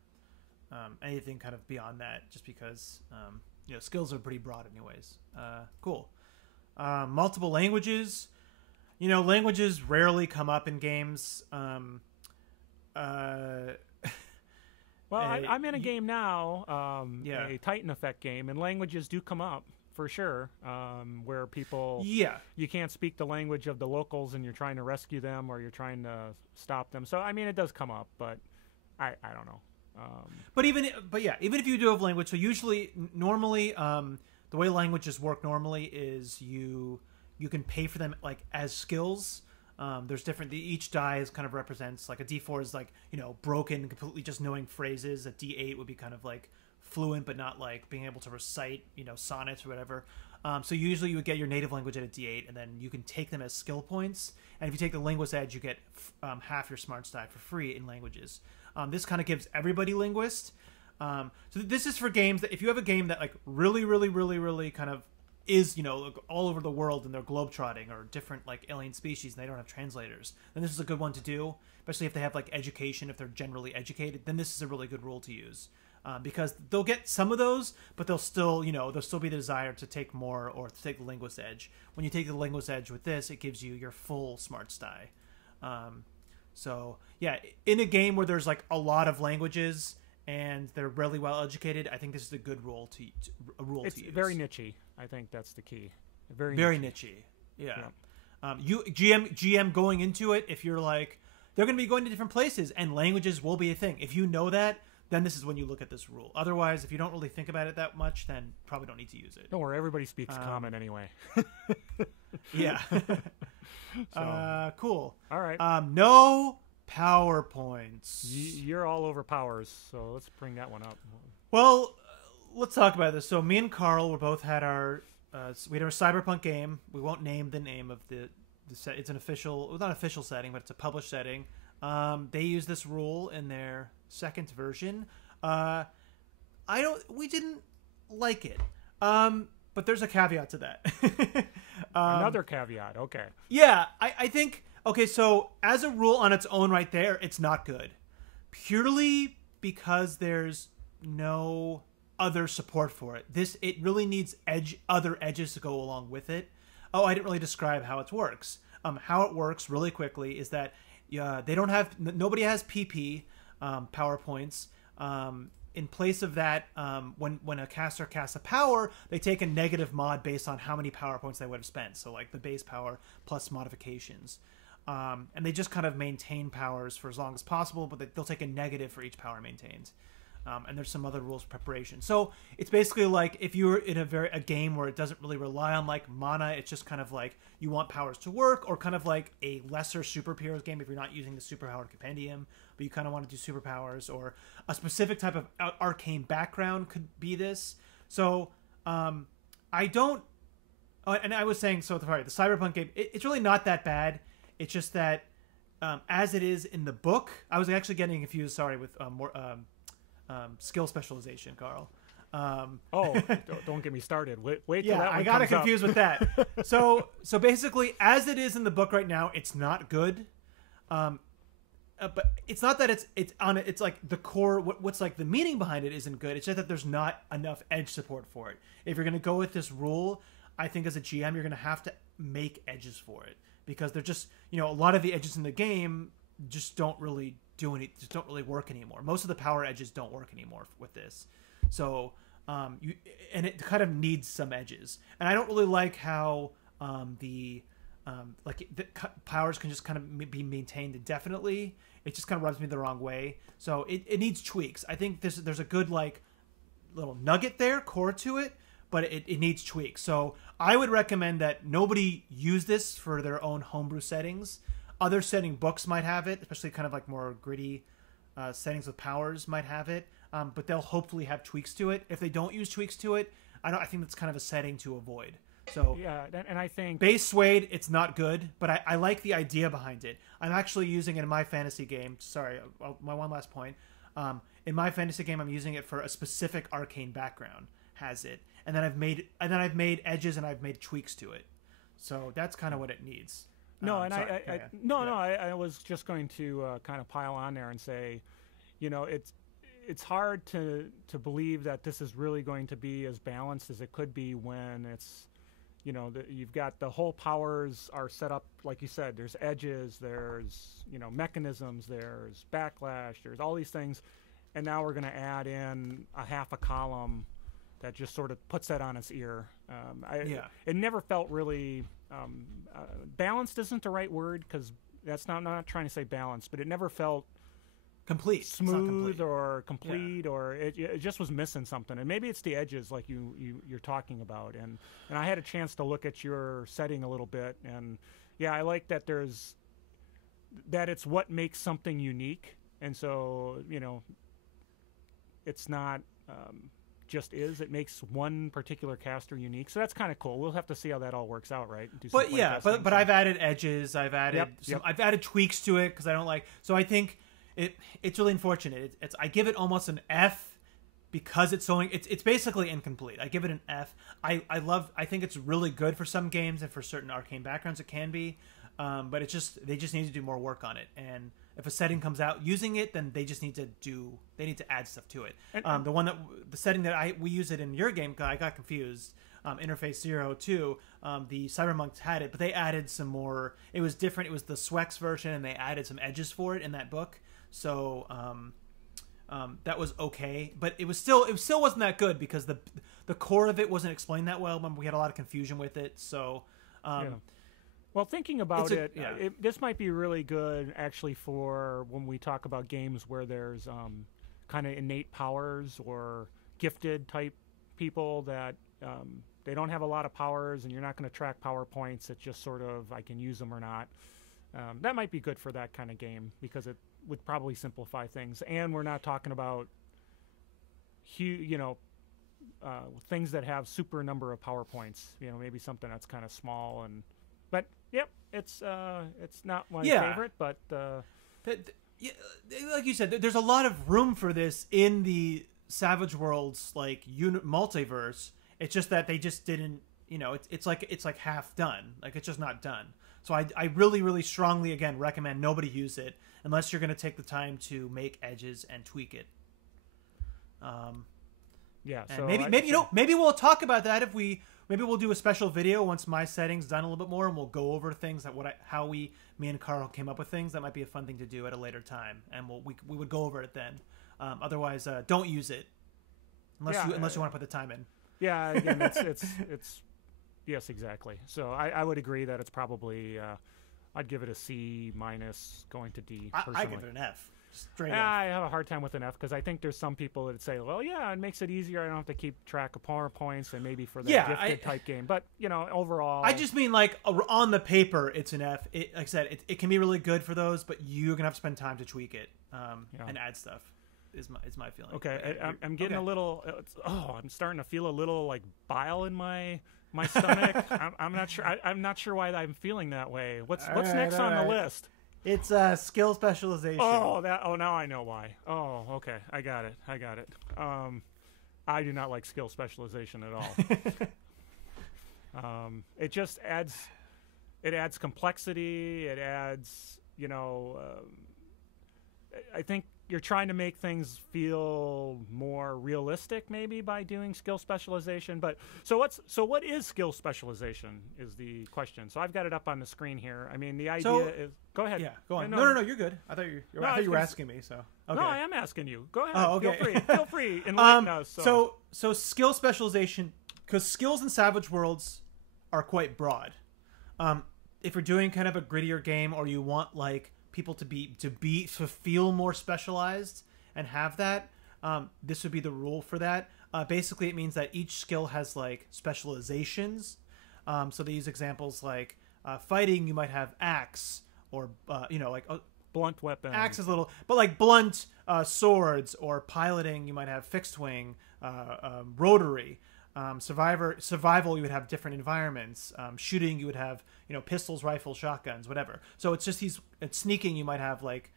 anything kind of beyond that, just because skills are pretty broad anyways. Cool. Multiple languages. Languages rarely come up in games. Well, I'm in a game now, a Titan Effect game, and languages do come up for sure, where people, you can't speak the language of the locals and you're trying to rescue them or you're trying to stop them. So, I mean, it does come up, but I don't know. Even if you do have language, so normally, the way languages work normally is you can pay for them like as skills. There's different. Each die is kind of represents like a D4 is like broken, completely just knowing phrases. A D8 would be kind of like fluent, but not like being able to recite sonnets or whatever. So usually you would get your native language at a D8, and then you can take them as skill points. And if you take the Linguist Edge, you get half your Smarts die for free in languages. This kind of gives everybody Linguist. So this is for games that if you have a game that like really, really, really, really kind of is all over the world and they're globetrotting or different like alien species and they don't have translators, then this is a good one to do. Especially if they have like education, if they're generally educated, then this is a really good rule to use. Because they'll get some of those, but they'll still be the desire to take more or to take the Linguist Edge. When you take the Linguist Edge with this, it gives you your full Smarts die. So yeah, in a game where there's like a lot of languages and they're really well educated, I think this is a good rule to use. It's very niche-y. I think that's the key. Very niche-y. Yeah. You GM going into it, if you're like they're going to be going to different places and languages will be a thing. If you know that, then this is when you look at this rule. Otherwise, if you don't really think about it that much, then probably don't need to use it. Don't worry, everybody speaks Common anyway. Yeah. Cool. All right. No PowerPoints. You're all over powers, so let's bring that one up. Well, let's talk about this. So me and Carl, we both had our we had our Cyberpunk game. We won't name the name of the set. It's an official, well, not official setting, but it's a published setting. They use this rule in their second version. We didn't like it. But there's a caveat to that. Another caveat. Okay. Yeah, I think, okay, so as a rule on its own right there, it's not good. Purely because there's no other support for it. It really needs other edges to go along with it. Oh, I didn't really describe how it works. How it works really quickly is that nobody has PP PowerPoints. In place of that, when a caster casts a power, they take a negative mod based on how many PowerPoints they would have spent. So like the base power plus modifications. And they just kind of maintain powers for as long as possible, but they'll take a negative for each power maintained. And there's some other rules of preparation. So it's basically like if you're in a game where it doesn't really rely on like mana, it's just kind of like you want powers to work, or kind of like a lesser superheroes game if you're not using the superpowered compendium, but you kind of want to do superpowers, or a specific type of arcane background could be this. So I don't. Oh, and I was saying, the Cyberpunk game, it's really not that bad. It's just that as it is in the book, I was actually getting confused. Sorry, with more. Skill specialization, Carl. Don't get me started. Wait till that one I got comes confused up. with that. So basically, as it is in the book right now, it's not good. But it's not that it's like the core. What's like the meaning behind it isn't good. It's just that there's not enough edge support for it. If you're going to go with this rule, I think as a GM, you're going to have to make edges for it, because they're just a lot of the edges in the game just don't really work anymore. Most of the power edges don't work anymore with this. So and it kind of needs some edges. And I don't really like how the powers can just kind of be maintained indefinitely. It just kind of rubs me the wrong way. So it needs tweaks. I think there's a good like little nugget there, core to it, but it needs tweaks. So I would recommend that nobody use this for their own homebrew settings. Other setting books might have it, especially kind of like more gritty settings with powers might have it. But they'll hopefully have tweaks to it. If they don't use tweaks to it, I think that's kind of a setting to avoid. So yeah, and I think base SWADE, it's not good, but I like the idea behind it. I'm actually using it in my fantasy game. Sorry, my one last point. In my fantasy game, I'm using it for a specific arcane background. Has it, and then I've made edges and I've made tweaks to it. So that's kind of what it needs. No, and sorry. I was just going to kind of pile on there and say, it's hard to believe that this is really going to be as balanced as it could be when it's, you've got the whole powers are set up, like you said, there's edges, there's, mechanisms, there's backlash, there's all these things. And now we're going to add in a half a column that just sort of puts that on its ear. It never felt really balanced isn't the right word, because that's not trying to say balanced, but it never felt complete, smooth or complete, or it just was missing something. And maybe it's the edges, like you're talking about. And I had a chance to look at your setting a little bit, and I like that that it's what makes something unique. And so it's not just it makes one particular caster unique. So that's kind of cool. We'll have to see how that all works out, right? But I've added edges. I've added I've added tweaks to it because I don't like. So I think it's really unfortunate. I give it almost an F because it's basically incomplete. I give it an F. I think it's really good for some games and for certain arcane backgrounds it can be, but they just need to do more work on it. And if a setting comes out using it, then they just need to add stuff to it. The setting that we use it in your game, I got confused. Interface 02, the Cybermonks had it, but they added some more. It was different. It was the Swex version, and they added some edges for it in that book. So that was okay, but it still wasn't that good because the core of it wasn't explained that well. Remember, we had a lot of confusion with it. So. Well, thinking about this might be really good actually for when we talk about games where there's kind of innate powers or gifted type people that they don't have a lot of powers and you're not going to track power points. It's just sort of I can use them or not. That might be good for that kind of game because it would probably simplify things. And we're not talking about things that have super number of power points. Maybe something that's kind of small but yep, it's not my favorite, but like you said, there's a lot of room for this in the Savage Worlds multiverse. It's just that they just didn't, it's like half done, like it's just not done. So I really, really strongly again recommend nobody use it unless you're going to take the time to make edges and tweak it. So maybe we'll talk about that Maybe we'll do a special video once my setting's done a little bit more, and we'll go over things how me and Carl came up with things. That might be a fun thing to do at a later time, and we would go over it then. Otherwise, don't use it unless you want to put the time in. Yeah, again, it's yes, exactly. So I would agree that it's probably I'd give it a C minus going to D. I give it an F. Straight F. I have a hard time with an F because I think there's some people that say, well, it makes it easier. I don't have to keep track of power points and maybe for the gifted type game. But, overall... I just mean, on the paper, it's an F. Like I said, it can be really good for those, but you're going to have to spend time to tweak it and add stuff is my feeling. Okay, I'm getting a little... I'm starting to feel a little, bile in my stomach. I'm not sure. I'm not sure why I'm feing that way. What's next on the list? It's skill specialization. Now I know why. Oh, okay. I got it. I do not like skill specialization at all. It just adds complexity. It adds, I think you're trying to make things feel more realistic maybe by doing skill specialization. But so what is skill specialization is the question. So I've got it up on the screen here. I mean, the idea is go ahead. Yeah, go on. No, you're good. I thought you were asking me, so okay. No, I am asking you. Go ahead. Oh, okay. Feel free. Enlighten us. So skill specialization, because skills in Savage Worlds are quite broad. If you're doing kind of a grittier game or you want people to feel more specialized and have that, this would be the rule for that. Basically, it means that each skill has specializations. So they use examples like fighting, you might have axe, or like blunt weapon. Axe is little, but like blunt swords, or piloting, you might have fixed wing, rotary. Survival, you would have different environments. Shooting, you would have pistols, rifles, shotguns, whatever. So it's just sneaking, you might have like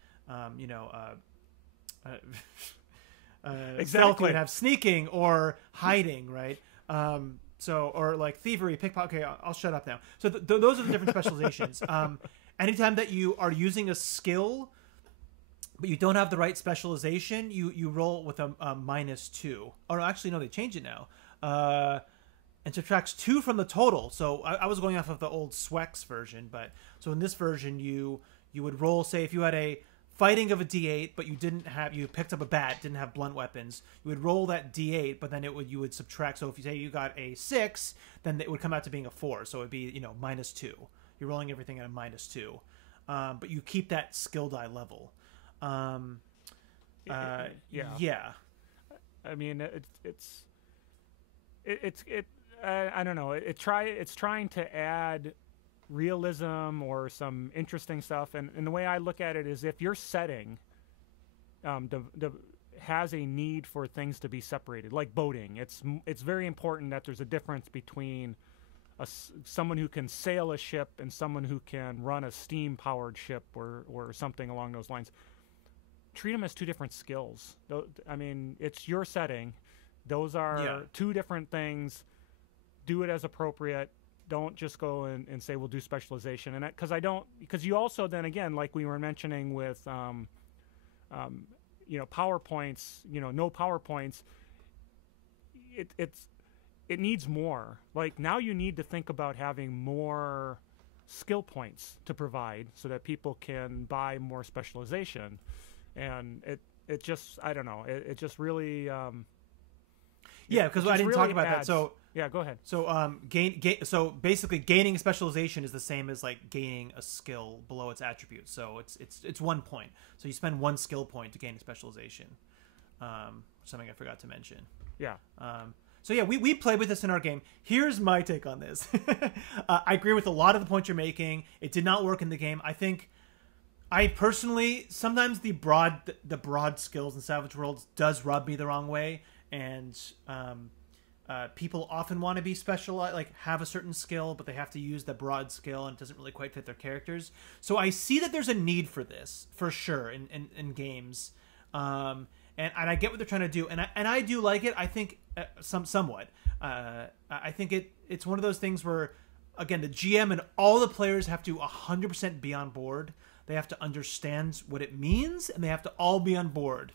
exactly. Stealth, you would have sneaking or hiding, right? Or like thievery, pickpocket. Okay, I'll shut up now. So those are the different specializations. Anytime that you are using a skill, but you don't have the right specialization, you roll with a -2. Or actually, no, they changed it now. And subtracts 2 from the total. So I was going off of the old SWEX version, but so in this version, you would roll. Say if you had a fighting of a D8, but you picked up a bat, didn't have blunt weapons, you would roll that D8, but then you would subtract. So if you say you got a 6, then it would come out to being a 4. So it'd be -2. You're rolling everything at a -2, but you keep that skill die level. Yeah. I mean, I don't know. It's trying to add realism or some interesting stuff, and the way I look at it is, if your setting has a need for things to be separated, like boating, it's very important that there's a difference between someone who can sail a ship and someone who can run a steam-powered ship or something along those lines. Treat them as 2 different skills. I mean, it's your setting. Those are 2 different things. Do it as appropriate. Don't just go and say we'll do specialization. And because you also then again, like we were mentioning with PowerPoints, no PowerPoints. It needs more. Like now you need to think about having more skill points to provide so that people can buy more specialization. And it just, I don't know, it just really because I didn't talk about that. So yeah, go ahead. So so basically gaining specialization is the same as like gaining a skill below its attribute. So it's 1 point. So you spend 1 skill point to gain a specialization. Something I forgot to mention. Yeah. So yeah, we played with this in our game. Here's my take on this. I agree with a lot of the points you're making. It did not work in the game. I personally, sometimes the broad skills in Savage Worlds does rub me the wrong way, and people often want to be specialized, like have a certain skill, but they have to use the broad skill, and it doesn't really quite fit their characters. So I see that there's a need for this for sure in games, and I get what they're trying to do, and I do like it. I think somewhat. I think it's one of those things where, again, the GM and all the players have to 100% be on board. They have to understand what it means, and they have to all be on board.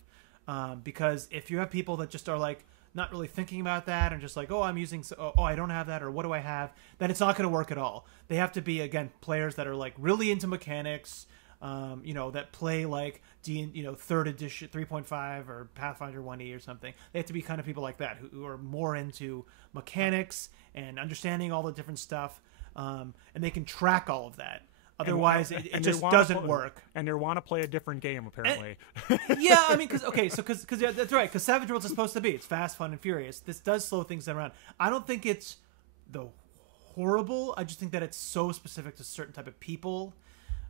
Because if you have people that just are like not really thinking about that and just like, I don't have that, or what do I have, then it's not going to work at all. They have to be, again, players that are like really into mechanics, that play like third edition 3.5 or Pathfinder 1E or something. They have to be kind of people like that who are more into mechanics and understanding all the different stuff, and they can track all of that. Otherwise, it just doesn't work. And they want to play a different game, apparently. Yeah, I mean, because that's right. Because Savage Worlds is supposed to be. It's fast, fun, and furious. This does slow things around. I don't think it's horrible. I just think that it's so specific to certain type of people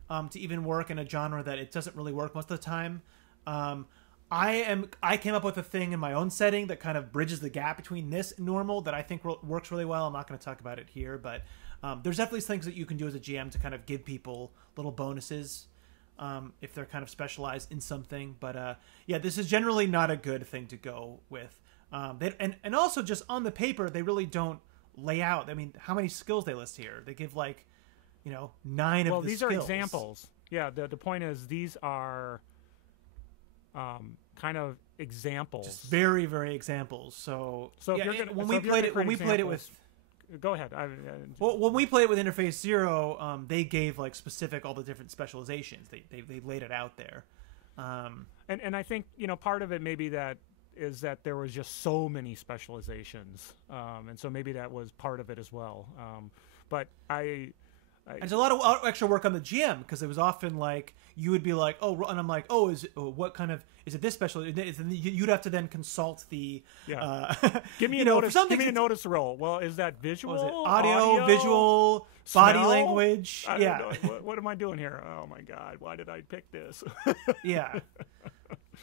to even work in a genre that it doesn't really work most of the time. I came up with a thing in my own setting that kind of bridges the gap between this and normal that I think works really well. I'm not going to talk about it here, but there's definitely things that you can do as a GM to kind of give people little bonuses if they're kind of specialized in something. But this is generally not a good thing to go with. And also just on the paper, they really don't lay out. I mean, how many skills they list here? They give 9 of the skills. Well, these are examples. Yeah, the point is these are kind of examples. Just very, very examples. So when we played it with. Go ahead. Well, when we played it with Interface Zero, they gave specific all the different specializations. They laid it out there. And I think part of it maybe that is that there was just so many specializations, and so maybe that was part of it as well. But There's a lot of extra work on the GM because it was often like you would be like, oh, and I'm like, oh, what kind of is it this special? You'd have to then consult the give me a notice. Give me a notice roll. Well, is that visual, audio, visual, smell? Body language? What am I doing here? Oh my god, why did I pick this? Yeah.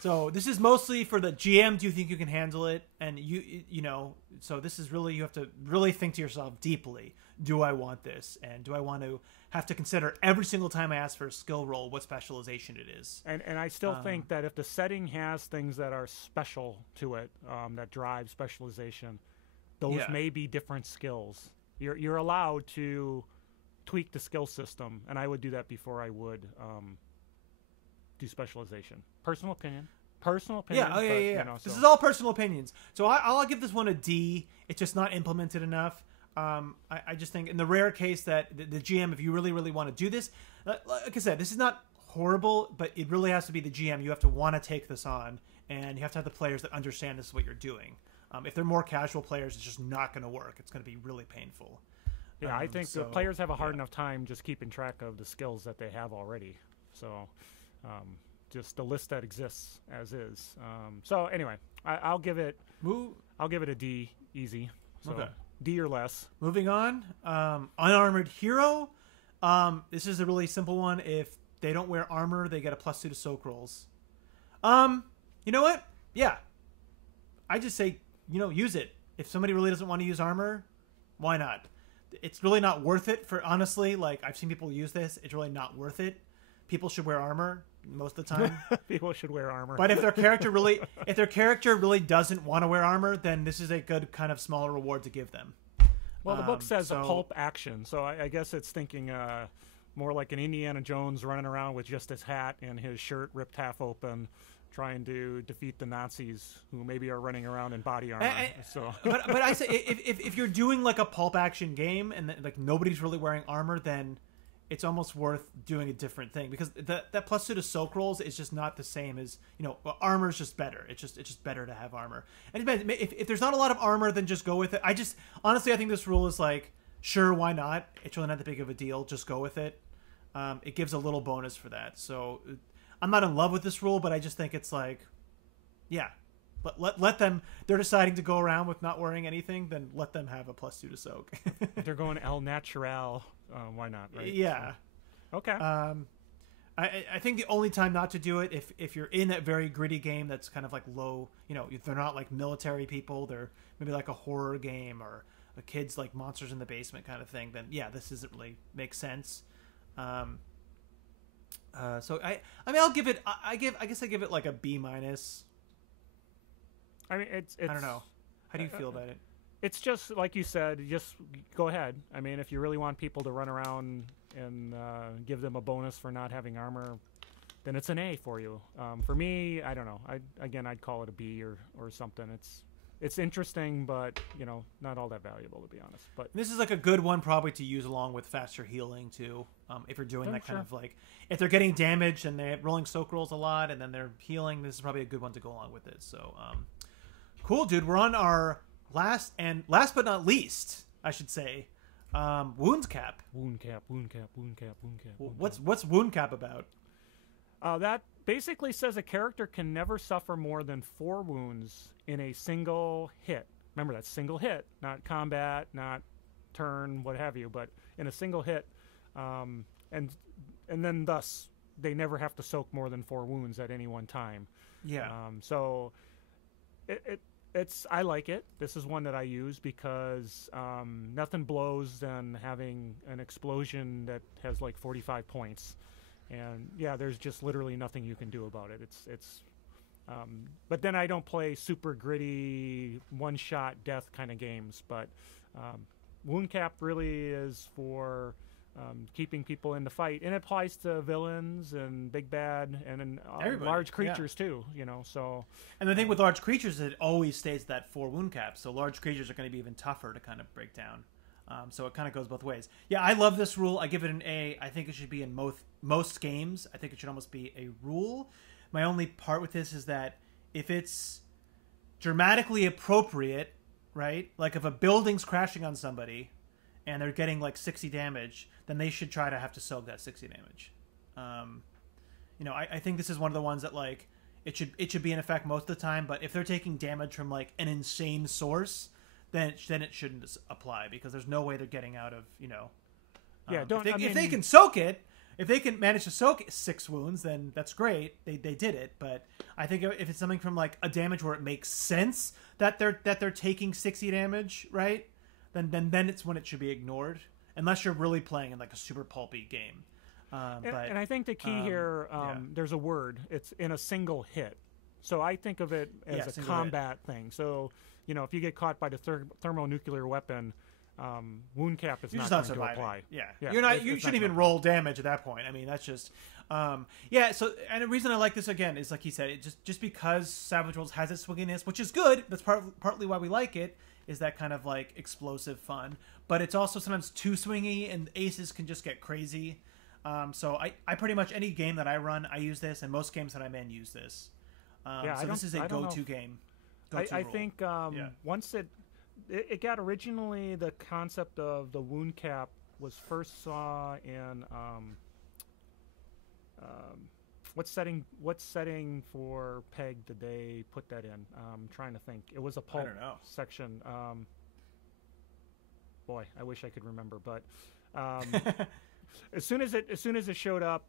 So this is mostly for the GM. Do you think you can handle it? And you know, so this is really, you have to really think to yourself deeply. Do I want this? And do I want to have to consider every single time I ask for a skill roll what specialization it is? And I still think that if the setting has things that are special to it, that drive specialization, those may be different skills. You're allowed to tweak the skill system, and I would do that before I would do specialization. Personal opinion. Yeah. You know, this is all personal opinions. So I'll give this one a D. It's just not implemented enough. I just think in the rare case that the GM, if you really, really want to do this, like I said, this is not horrible, but it really has to be the GM. You have to want to take this on, and you have to have the players that understand this is what you're doing. If they're more casual players, it's just not going to work. It's going to be really painful. Yeah, I think the players have a hard enough time just keeping track of the skills that they have already. So just the list that exists as is. So anyway, I'll give it a D, easy. So okay. D or less. Moving on, unarmored hero. This is a really simple one. If they don't wear armor, they get a +2 to soak rolls. You know what? Yeah, I just say, use it. If somebody really doesn't want to use armor, why not? It's really not worth it for, honestly, like I've seen people use this. It's really not worth it. People should wear armor most of the time. People should wear armor. But if their character really doesn't want to wear armor, then this is a good kind of smaller reward to give them. Well, the book says a pulp action, so I guess it's thinking more like an Indiana Jones running around with just his hat and his shirt ripped half open, trying to defeat the Nazis who maybe are running around in body armor. But I say if you're doing like a pulp action game and like nobody's really wearing armor, then it's almost worth doing a different thing, because that +2 to soak rolls is just not the same as, armor is just better. It's just better to have armor. And if there's not a lot of armor, then just go with it. Honestly, I think this rule is like, sure, why not? It's really not that big of a deal. Just go with it. It gives a little bonus for that. So I'm not in love with this rule, but I just think it's like, yeah, let them. They're deciding to go around with not wearing anything, then let them have a +2 to soak. If they're going El Natural, why not? Right? Yeah. So, okay. I think the only time not to do it if you're in that very gritty game that's kind of like low, if they're not like military people, they're maybe like a horror game or a kids like monsters in the basement kind of thing, then yeah, this doesn't really make sense. So I'll give it. I guess I give it like a B-. I mean, it's I don't know. How do you feel about it? It's just like you said. Just go ahead. I mean, if you really want people to run around and give them a bonus for not having armor, then it's an A for you. For me, I don't know. I'd call it a B or something. It's interesting, but not all that valuable, to be honest. But this is like a good one probably to use along with faster healing too. If you're doing that kind of like, if they're getting damaged and they're rolling soak rolls a lot and then they're healing, this is probably a good one to go along with it. So cool, dude. We're on our last but not least, I should say, wounds cap. Wound cap. What's wound cap about? That basically says a character can never suffer more than 4 wounds in a single hit. Remember, that's single hit, not combat, not turn, what have you, but in a single hit. And then thus they never have to soak more than 4 wounds at any one time. Yeah. So it's I like it. This is one that I use because nothing blows than having an explosion that has like 45 points. And yeah, there's just literally nothing you can do about it. But then I don't play super gritty, one-shot death kind of games. But wound cap really is for keeping people in the fight, and it applies to villains and big bad and large creatures too. So. And the thing with large creatures is it always stays that 4 wound cap. So large creatures are going to be even tougher to kind of break down. So it kind of goes both ways. Yeah, I love this rule. I give it an A. I think it should be in most games. I think it should almost be a rule. My only part with this is that if it's dramatically appropriate, right? Like if a building's crashing on somebody and they're getting like 60 damage, then they should try to have to soak that 60 damage. I think this is one of the ones that like it should be in effect most of the time. But if they're taking damage from like an insane source, then it shouldn't apply because there's no way they're getting out of if they can soak it. If they can manage to soak 6 wounds, then that's great. They did it. But I think if it's something from like a damage where it makes sense that they're taking 60 damage, right? Then it's when it should be ignored, unless you're really playing in like a super pulpy game. And I think the key here, there's a word. It's in a single hit. So I think of it as a combat thing. So if you get caught by the thermonuclear weapon. Wound cap is not going to apply. Yeah. You shouldn't even roll damage at that point. I mean, that's just So, and the reason I like this again is like he said, it just because Savage Worlds has its swinginess, which is good. That's partly why we like it. Is that kind of like explosive fun, but it's also sometimes too swingy, and aces can just get crazy. So I pretty much any game that I run, I use this, and most games that I'm in use this. So this is a go-to game. I think once it got originally the concept of the wound cap was first saw in what setting for PEG did they put that in? I'm trying to think. It was a pulp section. Boy, I wish I could remember, but as soon as it showed up,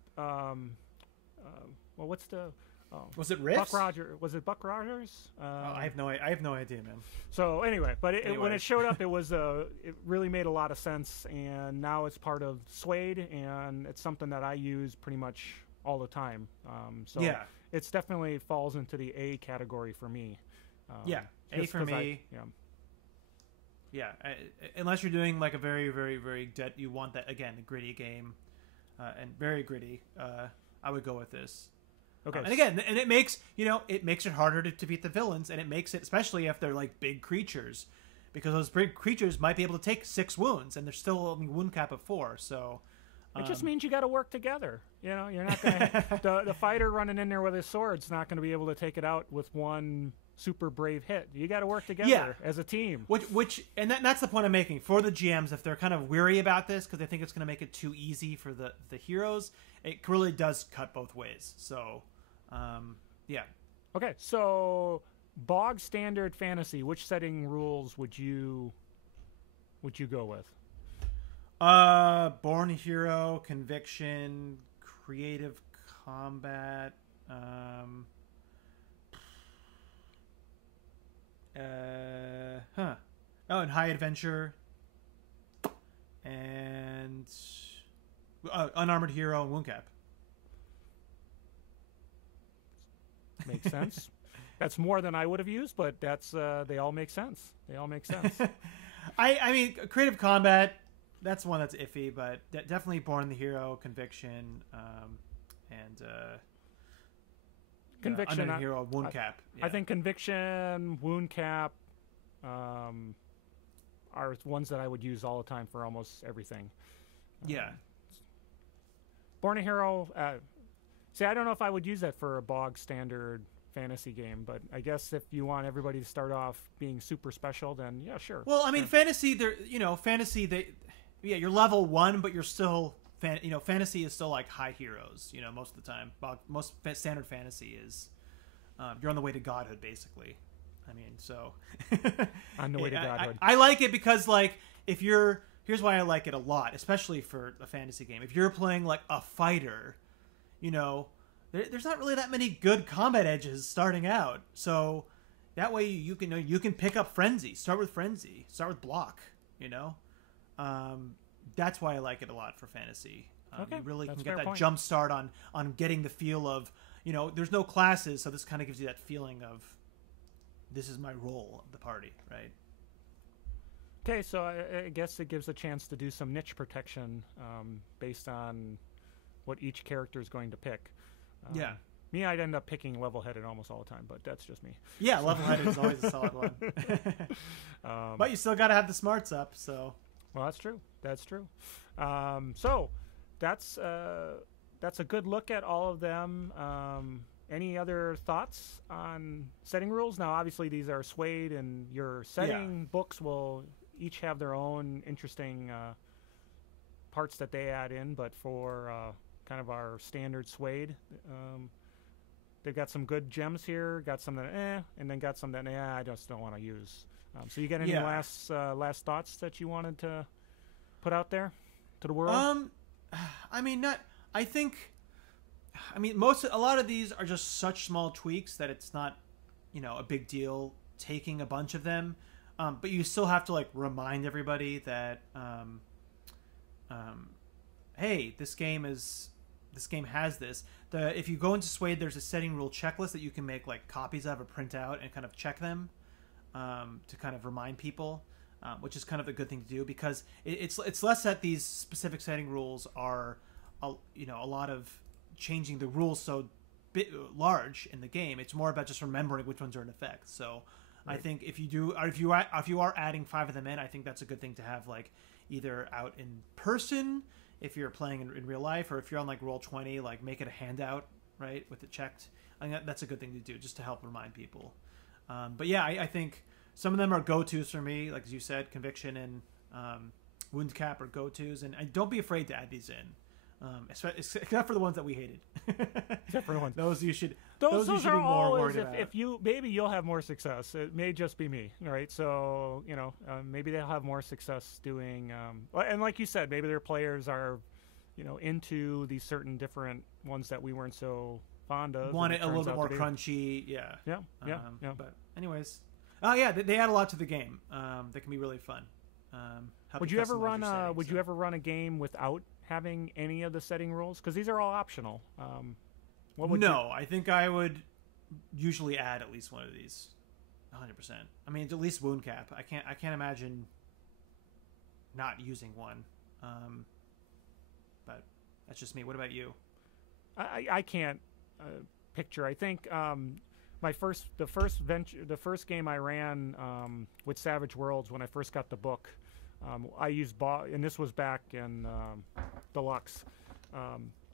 what's the was it Riffs? Buck Rogers? Was it Buck Rogers? I have no idea, man. So anyway, but when it showed up, it really made a lot of sense, and now it's part of SWADE, and it's something that I use pretty much all the time. It's definitely falls into the A category for me. A for me. Unless you're doing like a very, very, very you want that again, a gritty game, and very gritty. I would go with this. Okay, and again, it makes it harder to beat the villains, and it makes it especially if they're like big creatures, because those big creatures might be able to take 6 wounds, and they're still only wound cap of 4. So it just means you got to work together. You're not gonna the fighter running in there with his sword's not going to be able to take it out with one super brave hit. You got to work together as a team. That's the point I'm making for the GMs. If they're kind of weary about this because they think it's going to make it too easy for the heroes, it really does cut both ways. So. Okay, so bog standard fantasy. Which setting rules would you go with? Born Hero, Conviction, Creative Combat. And High Adventure, and Unarmored Hero and Wound Cap. Makes sense. That's more than I would have used, but that's they all make sense. I mean, Creative Combat, that's one that's iffy, but definitely Born the Hero, Conviction, and Conviction, Hero, Wound Cap. I think Conviction, Wound Cap are ones that I would use all the time for almost everything. Born a Hero. See, I don't know if I would use that for a bog standard fantasy game, but I guess if you want everybody to start off being super special, then yeah, sure. Well, I mean, fantasy, you're level 1, but you're still, fantasy is still like high heroes, most of the time. Most standard fantasy is, you're on the way to godhood, basically. I mean, so. On the way to godhood. I like it because, like, here's why I like it a lot, especially for a fantasy game. If you're playing, like, a fighter, there's not really that many good combat edges starting out. So that way you can pick up Frenzy. Start with Frenzy. Start with Block. That's why I like it a lot for fantasy. You really can get that jump start on getting the feel of there's no classes, so this kind of gives you that feeling of this is my role of the party, right? Okay, so I guess it gives a chance to do some niche protection based on what each character is going to pick. Me, I'd end up picking level-headed almost all the time, but that's just me. Yeah, level-headed is always a solid one. But you still got to have the smarts up, so. Well, that's true. So that's a good look at all of them. Any other thoughts on setting rules? Now, obviously, these are SWADE, and your setting books will each have their own interesting parts that they add in, but for kind of our standard SWADE, they've got some good gems here, got some that and then got some that I just don't want to use. So you got any last thoughts that you wanted to put out there to the world? I mean, a lot of these are just such small tweaks that it's not, a big deal taking a bunch of them. But you still have to like remind everybody that, hey, this game has this. If you go into SWADE, there's a setting rule checklist that you can make like copies of or print out and kind of check them to kind of remind people, which is kind of a good thing to do, because it's less that these specific setting rules are, a lot of changing the rules so large in the game. It's more about just remembering which ones are in effect. So. Right. I think if you are adding 5 of them in, I think that's a good thing to have, like either out in person if you're playing in real life, or if you're on like Roll20, like make it a handout, right, with it checked. I think that's a good thing to do just to help remind people. But yeah, I think some of them are go-tos for me, like as you said, Conviction and Wound Cap are go-tos, and don't be afraid to add these in. Except for the ones that we hated. Except for the ones. Those you should. Those you should are be more always, worried about. if you, maybe you'll have more success. It may just be me, right? So, maybe they'll have more success doing, and like you said, maybe their players are, into these certain different ones that we weren't so fond of. Want it a little bit more crunchy. Yeah. Yeah. But anyways. Oh yeah, they add a lot to the game. That can be really fun. Would you ever run a game without having any of the setting rules? Because these are all optional. I think I would usually add at least one of these. 100%. I mean, at least Wound Cap. I can't imagine not using one. But that's just me. What about you? I can't picture. I think the first game I ran with Savage Worlds when I first got the book. I used and this was back in Deluxe.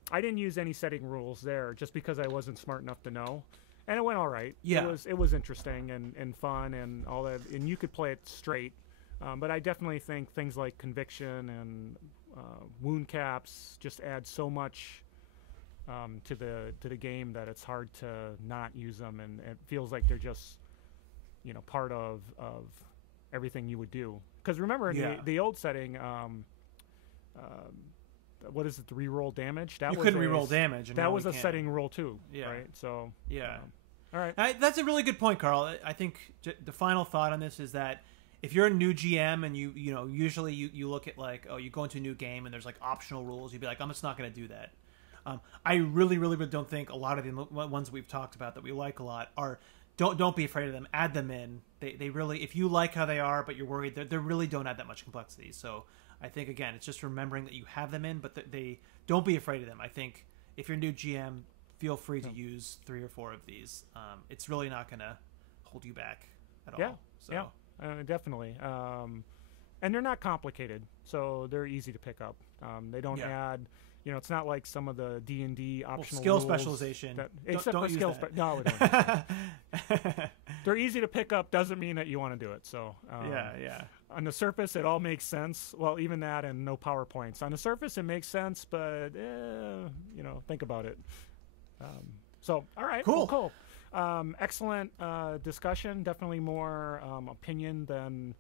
I didn't use any setting rules there just because I wasn't smart enough to know, and it went all right. Yeah, it was interesting and fun and all that, and you could play it straight. But I definitely think things like Conviction and Wound Caps just add so much to the game that it's hard to not use them, and it feels like they're just part of everything you would do. Because remember, in the old setting, what is it? The reroll damage. You couldn't reroll damage. That was a setting rule too. Yeah. Right. So yeah. All right. That's a really good point, Carl. I think the final thought on this is that if you're a new GM and you usually you look at like, you go into a new game and there's like optional rules, you'd be like, I'm just not going to do that. I really don't think a lot of the ones we've talked about that we like a lot are. Don't be afraid of them. Add them in. They really, if you like how they are, but you're worried, they really don't add that much complexity. So I think, again, it's just remembering that you have them in, but they don't be afraid of them. I think if you're a new GM, feel free to use 3 or 4 of these. It's really not going to hold you back at all. So. Yeah, definitely. And they're not complicated, so they're easy to pick up. They don't add... it's not like some of the D&D optional skill rules specialization. Except for skill no, we don't. They're easy to pick up. Doesn't mean that you want to do it. So yeah. On the surface, it all makes sense. Well, even that and no PowerPoints. On the surface, it makes sense, but think about it. So all right, cool. Excellent discussion. Definitely more opinion than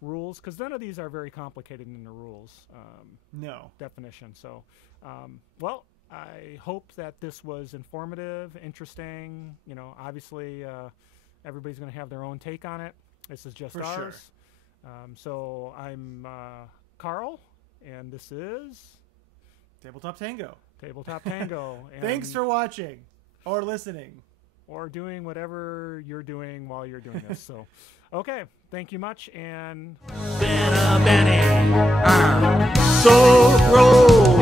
rules, because none of these are very complicated in the rules definition. So I hope that this was informative, interesting. Obviously everybody's going to have their own take on it. This is just ours. Sure. So I'm Carl, and this is Tabletop Tango. And thanks for watching or listening or doing whatever you're doing while you're doing this. So okay, thank you much, and So roll.